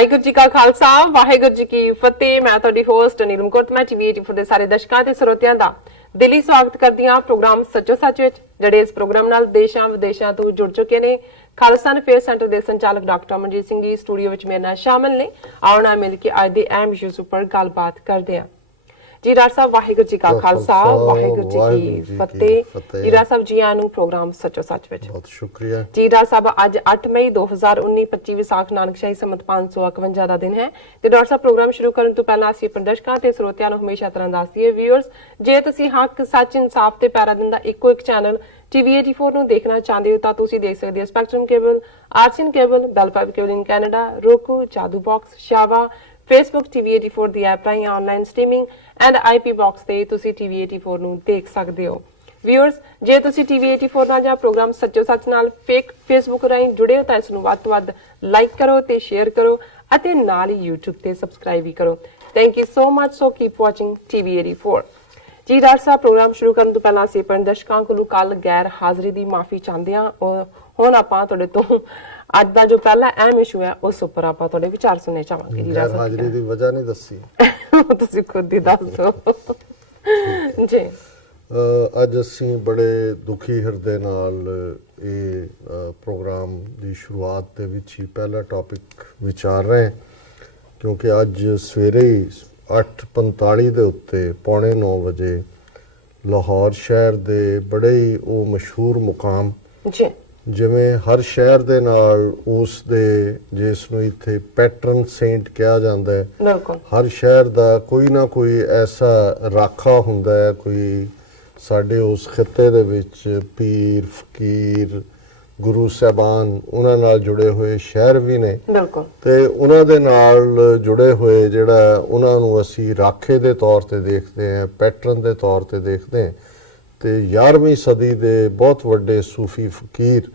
ਵਾਹਿਗੁਰੂ ਜੀ ਕਾ ਖਾਲਸਾ ਵਾਹਿਗੁਰੂ ਜੀ ਕੀ ਫਤਿਹ। ਮੈਂ ਤੁਹਾਡੀ ਹੋਸਟ ਨੀਲਮ ਕੌਰ ਤੇ ਮੈਂ TV84 ਦੇ ਸਾਰੇ ਦਰਸ਼ਕਾਂ ਤੇ ਸਰੋਤਿਆਂ ਦਾ ਦਿਲੀ ਸਵਾਗਤ ਕਰਦੀ ਹਾਂ ਪ੍ਰੋਗਰਾਮ ਸੱਚੋ ਸੱਚ ਵਿੱਚ, ਜਿਹੜੇ ਇਸ ਪ੍ਰੋਗਰਾਮ ਨਾਲ ਦੇਸ਼ਾਂ ਵਿਦੇਸ਼ਾਂ ਤੋਂ ਜੁੜ ਚੁੱਕੇ ਨੇ। ਖਾਲਸਾ ਅਫੇਅਰ ਸੈਂਟਰ ਦੇ ਸੰਚਾਲਕ ਡਾਕਟਰ ਅਮਰਜੀਤ ਸਿੰਘ ਜੀ ਸਟੂਡੀਓ ਵਿੱਚ ਮੇਰੇ ਨਾਲ ਸ਼ਾਮਲ ਨੇ। ਆਓ ਨਾਲ ਮਿਲ ਕੇ ਅੱਜ ਦੇ ਅਹਿਮ ਇਸ਼ੂਜ਼ ਉੱਪਰ ਗੱਲਬਾਤ ਕਰਦੇ ਹਾਂ। ਜੀ ਡਾਕਟਰ ਸਾਹਿਬ ਵਾਹਿਗੁਰੂ ਜੀ ਕਾ ਖਾਲਸਾ ਵਾਹਿਗੁਰੂ ਜੀ ਕੀ ਫਤਿਹ। ਜੀ ਡਾਕਟਰ ਸਾਹਿਬ ਜੀ ਆਇਆਂ ਨੂੰ ਪ੍ਰੋਗਰਾਮ ਸੱਚੋ ਸੱਚ ਵਿੱਚ। ਬਹੁਤ ਸ਼ੁਕਰੀਆ ਜੀ ਡਾਕਟਰ ਸਾਹਿਬ, ਅੱਜ 8 ਮਈ 2019 25 ਵਿਸਾਖ ਨਾਨਕਸ਼ਾਹੀ ਸੰਮਤ 551 ਦਾ ਦਿਨ ਹੈ ਤੇ ਡਾਕਟਰ ਸਾਹਿਬ ਪ੍ਰੋਗਰਾਮ ਸ਼ੁਰੂ ਕਰਨ ਤੋਂ ਪਹਿਲਾਂ ਅਸੀਂ ਆਪਣੇ ਦਰਸ਼ਕਾਂ ਤੇ ਸਰੋਤਿਆਂ ਨੂੰ ਹਮੇਸ਼ਾ ਤਰ੍ਹਾਂ ਦੱਸਦੀਏ ਵਿਊਅਰਸ, ਜੇ ਤੁਸੀਂ ਹੱਕ ਸੱਚ ਇਨਸਾਫ ਤੇ ਪੈਰਾ ਦਿੰਦਾ ਇੱਕੋ ਇੱਕ ਚੈਨਲ TV84 ਨੂੰ ਦੇਖਣਾ ਚਾਹੁੰਦੇ ਹੋ ਤਾਂ ਤੁਸੀਂ ਦੇਖ ਸਕਦੇ ਹੋ spectrum cable, RCN cable, Bell fibre cable in Canada, roku, Jadoo box, ਸ਼ਾਵਾ, Facebook TV84 ਦੀ ਐਪ ਰਾਹੀਂ online streaming and IP box ਤੇ ਤੁਸੀਂ TV84 ਨੂੰ ਦੇਖ ਸਕਦੇ ਹੋ। ਵਿਊਅਰਸ, ਜੇ ਤੁਸੀਂ TV84 ਨਾਲ ਜਾਂ ਪ੍ਰੋਗਰਾਮ ਸੱਚੋ ਸੱਚ ਨਾਲ Facebook ਰਾਹੀਂ ਜੁੜੇ ਹੋ ਤਾਂ ਇਸ ਨੂੰ ਵੱਧ ਤੋਂ ਵੱਧ ਲਾਈਕ ਕਰੋ ਤੇ ਸ਼ੇਅਰ ਕਰੋ ਅਤੇ ਨਾਲ ਹੀ YouTube ਤੇ ਸਬਸਕ੍ਰਾਈਬ ਵੀ ਕਰੋ। Thank you so much. So keep watching TV84। ਜੀ ਡਾਕਟਰ ਸਾਹਿਬ, ਪ੍ਰੋਗਰਾਮ ਸ਼ੁਰੂ ਕਰਨ ਤੋਂ ਪਹਿਲਾਂ ਅਸੀਂ ਆਪਣੇ ਦਰਸ਼ਕਾਂ ਕੋਲੋਂ ਕੱਲ ਗੈਰ ਹਾਜ਼ਰੀ ਦੀ ਮਾਫੀ ਚਾਹੁੰਦੇ ਹਾਂ। ਹੁਣ ਆਪਾਂ ਤੁਹਾਡੇ ਤੋਂ ਅੱਜ ਦਾ ਜੋ ਪਹਿਲਾ ਅਹਿਮ ਇਸ਼ੂ ਹੈ ਉਸ ਉੱਪਰ ਆਪਾਂ ਤੁਹਾਡੇ ਵਿਚਾਰ ਸੁਣਨੇ ਚਾਹਾਂਗੇ। ਜੀ ਗੈਰ ਹਾਜ਼ਰੀ ਦੀ ਵਜ੍ਹਾ ਨਹੀਂ ਦੱਸੀ, ਤੁਸੀਂ ਖੁਦ ਹੀ ਦੱਸ ਦਿਓ ਜੀ। ਅੱਜ ਅਸੀਂ ਬੜੇ ਦੁਖੀ ਹਿਰਦੇ ਨਾਲ ਇਹ ਪ੍ਰੋਗਰਾਮ ਦੀ ਸ਼ੁਰੂਆਤ ਦੇ ਵਿੱਚ ਹੀ ਪਹਿਲਾ ਟੌਪਿਕ ਵਿਚਾਰ ਰਹੇ, ਕਿਉਂਕਿ ਅੱਜ ਸਵੇਰੇ ਹੀ 8:45 ਦੇ ਉੱਤੇ 8:45 ਵਜੇ ਲਾਹੌਰ ਸ਼ਹਿਰ ਦੇ ਬੜੇ ਹੀ ਉਹ ਮਸ਼ਹੂਰ ਮੁਕਾਮ ਜੀ, ਜਿਵੇਂ ਹਰ ਸ਼ਹਿਰ ਦੇ ਨਾਲ ਉਸ ਦੇ ਜਿਸ ਨੂੰ ਇੱਥੇ ਪੈਟਰਨ ਸੇਂਟ ਕਿਹਾ ਜਾਂਦਾ ਹੈ, ਬਿਲਕੁਲ ਹਰ ਸ਼ਹਿਰ ਦਾ ਕੋਈ ਨਾ ਕੋਈ ਐਸਾ ਰਾਖਾ ਹੁੰਦਾ ਹੈ। ਕੋਈ ਸਾਡੇ ਉਸ ਖਿੱਤੇ ਦੇ ਵਿੱਚ ਪੀਰ ਫਕੀਰ ਗੁਰੂ ਸਾਹਿਬਾਨ ਉਹਨਾਂ ਨਾਲ ਜੁੜੇ ਹੋਏ ਸ਼ਹਿਰ ਵੀ ਨੇ, ਬਿਲਕੁਲ, ਤੇ ਉਹਨਾਂ ਦੇ ਨਾਲ ਜੁੜੇ ਹੋਏ ਜਿਹੜਾ ਉਹਨਾਂ ਨੂੰ ਅਸੀਂ ਰਾਖੇ ਦੇ ਤੌਰ ਤੇ ਦੇਖਦੇ ਹਾਂ, ਪੈਟਰਨ ਦੇ ਤੌਰ ਤੇ ਦੇਖਦੇ ਹਾਂ। ਤੇ 11ਵੀਂ ਸਦੀ ਦੇ ਬਹੁਤ ਵੱਡੇ ਸੂਫੀ ਫਕੀਰ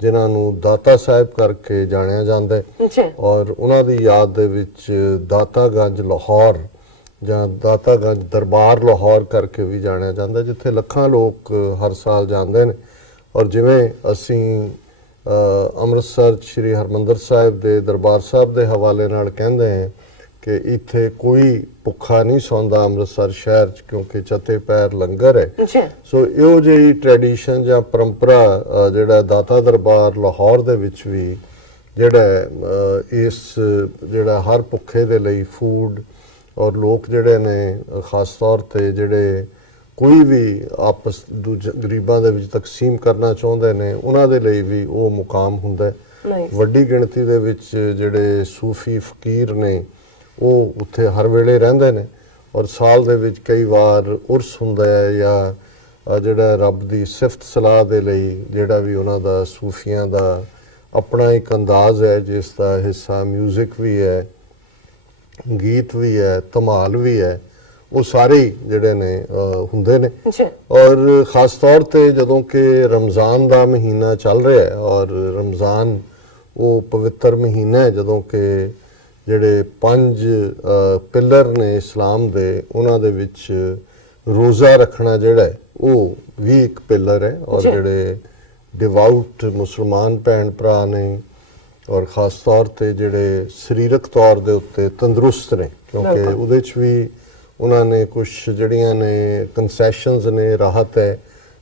ਜਿਨ੍ਹਾਂ ਨੂੰ ਦਾਤਾ ਸਾਹਿਬ ਕਰਕੇ ਜਾਣਿਆ ਜਾਂਦਾ ਹੈ, ਔਰ ਉਹਨਾਂ ਦੀ ਯਾਦ ਦੇ ਵਿੱਚ ਦਾਤਾਗੰਜ ਲਾਹੌਰ ਜਾਂ ਦਾਤਾਗੰਜ ਦਰਬਾਰ ਲਾਹੌਰ ਕਰਕੇ ਵੀ ਜਾਣਿਆ ਜਾਂਦਾ, ਜਿੱਥੇ ਲੱਖਾਂ ਲੋਕ ਹਰ ਸਾਲ ਜਾਂਦੇ ਨੇ। ਔਰ ਜਿਵੇਂ ਅਸੀਂ ਅੰਮ੍ਰਿਤਸਰ ਸ਼੍ਰੀ ਹਰਿਮੰਦਰ ਸਾਹਿਬ ਦੇ ਦਰਬਾਰ ਸਾਹਿਬ ਦੇ ਹਵਾਲੇ ਨਾਲ ਕਹਿੰਦੇ ਹਾਂ ਕਿ ਇੱਥੇ ਕੋਈ ਭੁੱਖਾ ਨਹੀਂ ਸੌਂਦਾ ਅੰਮ੍ਰਿਤਸਰ ਸ਼ਹਿਰ 'ਚ, ਕਿਉਂਕਿ ਚਤੇ ਪੈਰ ਲੰਗਰ ਹੈ। ਸੋ ਇਹੋ ਜਿਹੀ ਟ੍ਰੈਡੀਸ਼ਨ ਜਾਂ ਪਰੰਪਰਾ ਜਿਹੜਾ ਦਾਤਾ ਦਰਬਾਰ ਲਾਹੌਰ ਦੇ ਵਿੱਚ ਵੀ ਜਿਹੜਾ ਇਸ ਜਿਹੜਾ ਹਰ ਭੁੱਖੇ ਦੇ ਲਈ ਫੂਡ, ਔਰ ਲੋਕ ਜਿਹੜੇ ਨੇ ਖਾਸ ਤੌਰ ਤੇ ਜਿਹੜੇ ਕੋਈ ਵੀ ਆਪਸ ਗਰੀਬਾਂ ਦੇ ਵਿੱਚ ਤਕਸੀਮ ਕਰਨਾ ਚਾਹੁੰਦੇ ਨੇ, ਉਹਨਾਂ ਦੇ ਲਈ ਵੀ ਉਹ ਮੁਕਾਮ ਹੁੰਦਾ ਹੈ। ਵੱਡੀ ਗਿਣਤੀ ਦੇ ਵਿੱਚ ਜਿਹੜੇ ਸੂਫੀ ਫਕੀਰ ਨੇ ਉਹ ਉੱਥੇ ਹਰ ਵੇਲੇ ਰਹਿੰਦੇ ਨੇ, ਔਰ ਸਾਲ ਦੇ ਵਿੱਚ ਕਈ ਵਾਰ ਉਰਸ ਹੁੰਦਾ ਹੈ ਜਾਂ ਜਿਹੜਾ ਰੱਬ ਦੀ ਸਿਫਤ ਸਲਾਹ ਦੇ ਲਈ ਜਿਹੜਾ ਵੀ ਉਹਨਾਂ ਦਾ ਸੂਫੀਆਂ ਦਾ ਆਪਣਾ ਇੱਕ ਅੰਦਾਜ਼ ਹੈ, ਜਿਸ ਦਾ ਹਿੱਸਾ ਮਿਊਜ਼ਿਕ ਵੀ ਹੈ, ਗੀਤ ਵੀ ਹੈ, ਧਮਾਲ ਵੀ ਹੈ, ਉਹ ਸਾਰੇ ਜਿਹੜੇ ਨੇ ਹੁੰਦੇ ਨੇ। ਔਰ ਖਾਸ ਤੌਰ ਤੇ ਜਦੋਂ ਕਿ ਰਮਜ਼ਾਨ ਦਾ ਮਹੀਨਾ ਚੱਲ ਰਿਹਾ ਹੈ, ਔਰ ਰਮਜ਼ਾਨ ਉਹ ਪਵਿੱਤਰ ਮਹੀਨਾ ਹੈ ਜਦੋਂ ਕਿ ਜਿਹੜੇ 5 ਪਿਲਰ ਨੇ ਇਸਲਾਮ ਦੇ, ਉਹਨਾਂ ਦੇ ਵਿੱਚ ਰੋਜ਼ਾ ਰੱਖਣਾ ਜਿਹੜਾ ਹੈ ਉਹ ਵੀ ਇੱਕ ਪਿਲਰ ਹੈ। ਔਰ ਜਿਹੜੇ ਡਿਵਾਊਟ ਮੁਸਲਮਾਨ ਭੈਣ ਭਰਾ ਨੇ, ਔਰ ਖਾਸ ਤੌਰ ਤੇ ਜਿਹੜੇ ਸਰੀਰਕ ਤੌਰ ਦੇ ਉੱਤੇ ਤੰਦਰੁਸਤ ਨੇ, ਕਿਉਂਕਿ ਉਹਦੇ 'ਚ ਵੀ ਉਹਨਾਂ ਨੇ ਕੁਝ ਜਿਹੜੀਆਂ ਨੇ ਕੰਸੈਸ਼ਨਸ ਨੇ, ਰਾਹਤ ਹੈ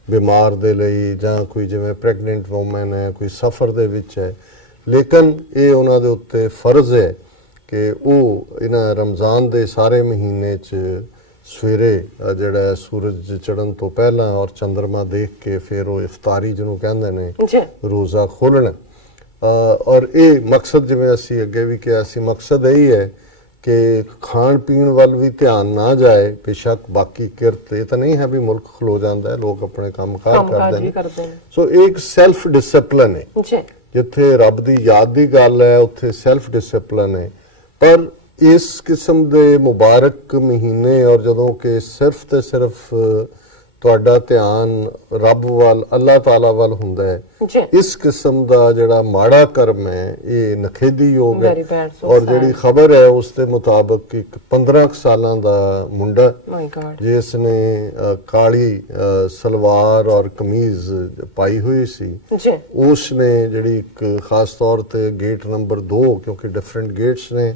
ਬਿਮਾਰ ਦੇ ਲਈ, ਜਾਂ ਕੋਈ ਜਿਵੇਂ ਪ੍ਰੈਗਨੈਂਟ ਵੂਮਨ ਹੈ, ਕੋਈ ਸਫ਼ਰ ਦੇ ਵਿੱਚ ਹੈ, ਲੇਕਿਨ ਇਹ ਉਹਨਾਂ ਦੇ ਉੱਤੇ ਫਰਜ਼ ਹੈ ਕਿ ਉਹ ਇਹਨਾਂ ਰਮਜ਼ਾਨ ਦੇ ਸਾਰੇ ਮਹੀਨੇ 'ਚ ਸਵੇਰੇ ਜਿਹੜਾ ਸੂਰਜ ਚੜ੍ਹਨ ਤੋਂ ਪਹਿਲਾਂ ਔਰ ਚੰਦਰਮਾ ਦੇਖ ਕੇ ਫਿਰ ਉਹ ਇਫਤਾਰੀ ਜਿਹਨੂੰ ਕਹਿੰਦੇ ਨੇ ਰੋਜ਼ਾ ਖੋਲ੍ਹਣਾ। ਔਰ ਇਹ ਮਕਸਦ ਜਿਵੇਂ ਅਸੀਂ ਅੱਗੇ ਵੀ ਕਿਹਾ ਸੀ, ਮਕਸਦ ਇਹੀ ਹੈ ਕਿ ਖਾਣ ਪੀਣ ਵੱਲ ਵੀ ਧਿਆਨ ਨਾ ਜਾਏ। ਬੇਸ਼ੱਕ ਬਾਕੀ ਕਿਰਤ ਇਹ ਤਾਂ ਨਹੀਂ ਹੈ ਵੀ ਮੁਲਕ ਖਲੋ ਜਾਂਦਾ ਹੈ, ਲੋਕ ਆਪਣੇ ਕੰਮ ਕਾਰ ਕਰਦੇ ਨੇ। ਸੋ ਇਹ ਇੱਕ ਸੈਲਫ ਡਿਸਪਲਿਨ ਹੈ, ਜਿੱਥੇ ਰੱਬ ਦੀ ਯਾਦ ਦੀ ਗੱਲ ਹੈ ਉੱਥੇ ਸੈਲਫ ਡਿਸਪਲਿਨ ਹੈ। ਪਰ ਇਸ ਕਿਸਮ ਦੇ ਮੁਬਾਰਕ ਮਹੀਨੇ, ਔਰ ਜਦੋਂ ਕਿ ਸਿਰਫ ਤੇ ਸਿਰਫ ਤੁਹਾਡਾ ਧਿਆਨ ਰੱਬ ਵੱਲ ਅੱਲਾਹ ਤਾਲਾ ਵੱਲ ਹੁੰਦਾ ਹੈ। ਜੀ ਇਸ ਕਿਸਮ ਦਾ ਜਿਹੜਾ ਮਾੜਾ ਕਰਮ ਹੈ ਇਹ ਨਖੇਧੀਯੋਗ ਹੈ। Very bad, so ਔਰ sad. ਜਿਹੜੀ ਖਬਰ ਹੈ ਉਸ ਦੇ ਮੁਤਾਬਕ ਇੱਕ 15 ਕੁ ਸਾਲਾਂ ਦਾ ਮੁੰਡਾ my god ਜਿਸ ਨੇ ਕਾਲੀ ਸਲਵਾਰ ਔਰ ਕਮੀਜ਼ ਪਾਈ ਹੋਈ ਸੀ, ਜੀ ਉਸ ਨੇ ਜਿਹੜੀ ਇੱਕ ਖਾਸ ਤੌਰ ਤੇ ਗੇਟ ਨੰਬਰ 2, ਕਿਉਂਕਿ ਡਿਫਰੈਂਟ ਗੇਟਸ ਨੇ,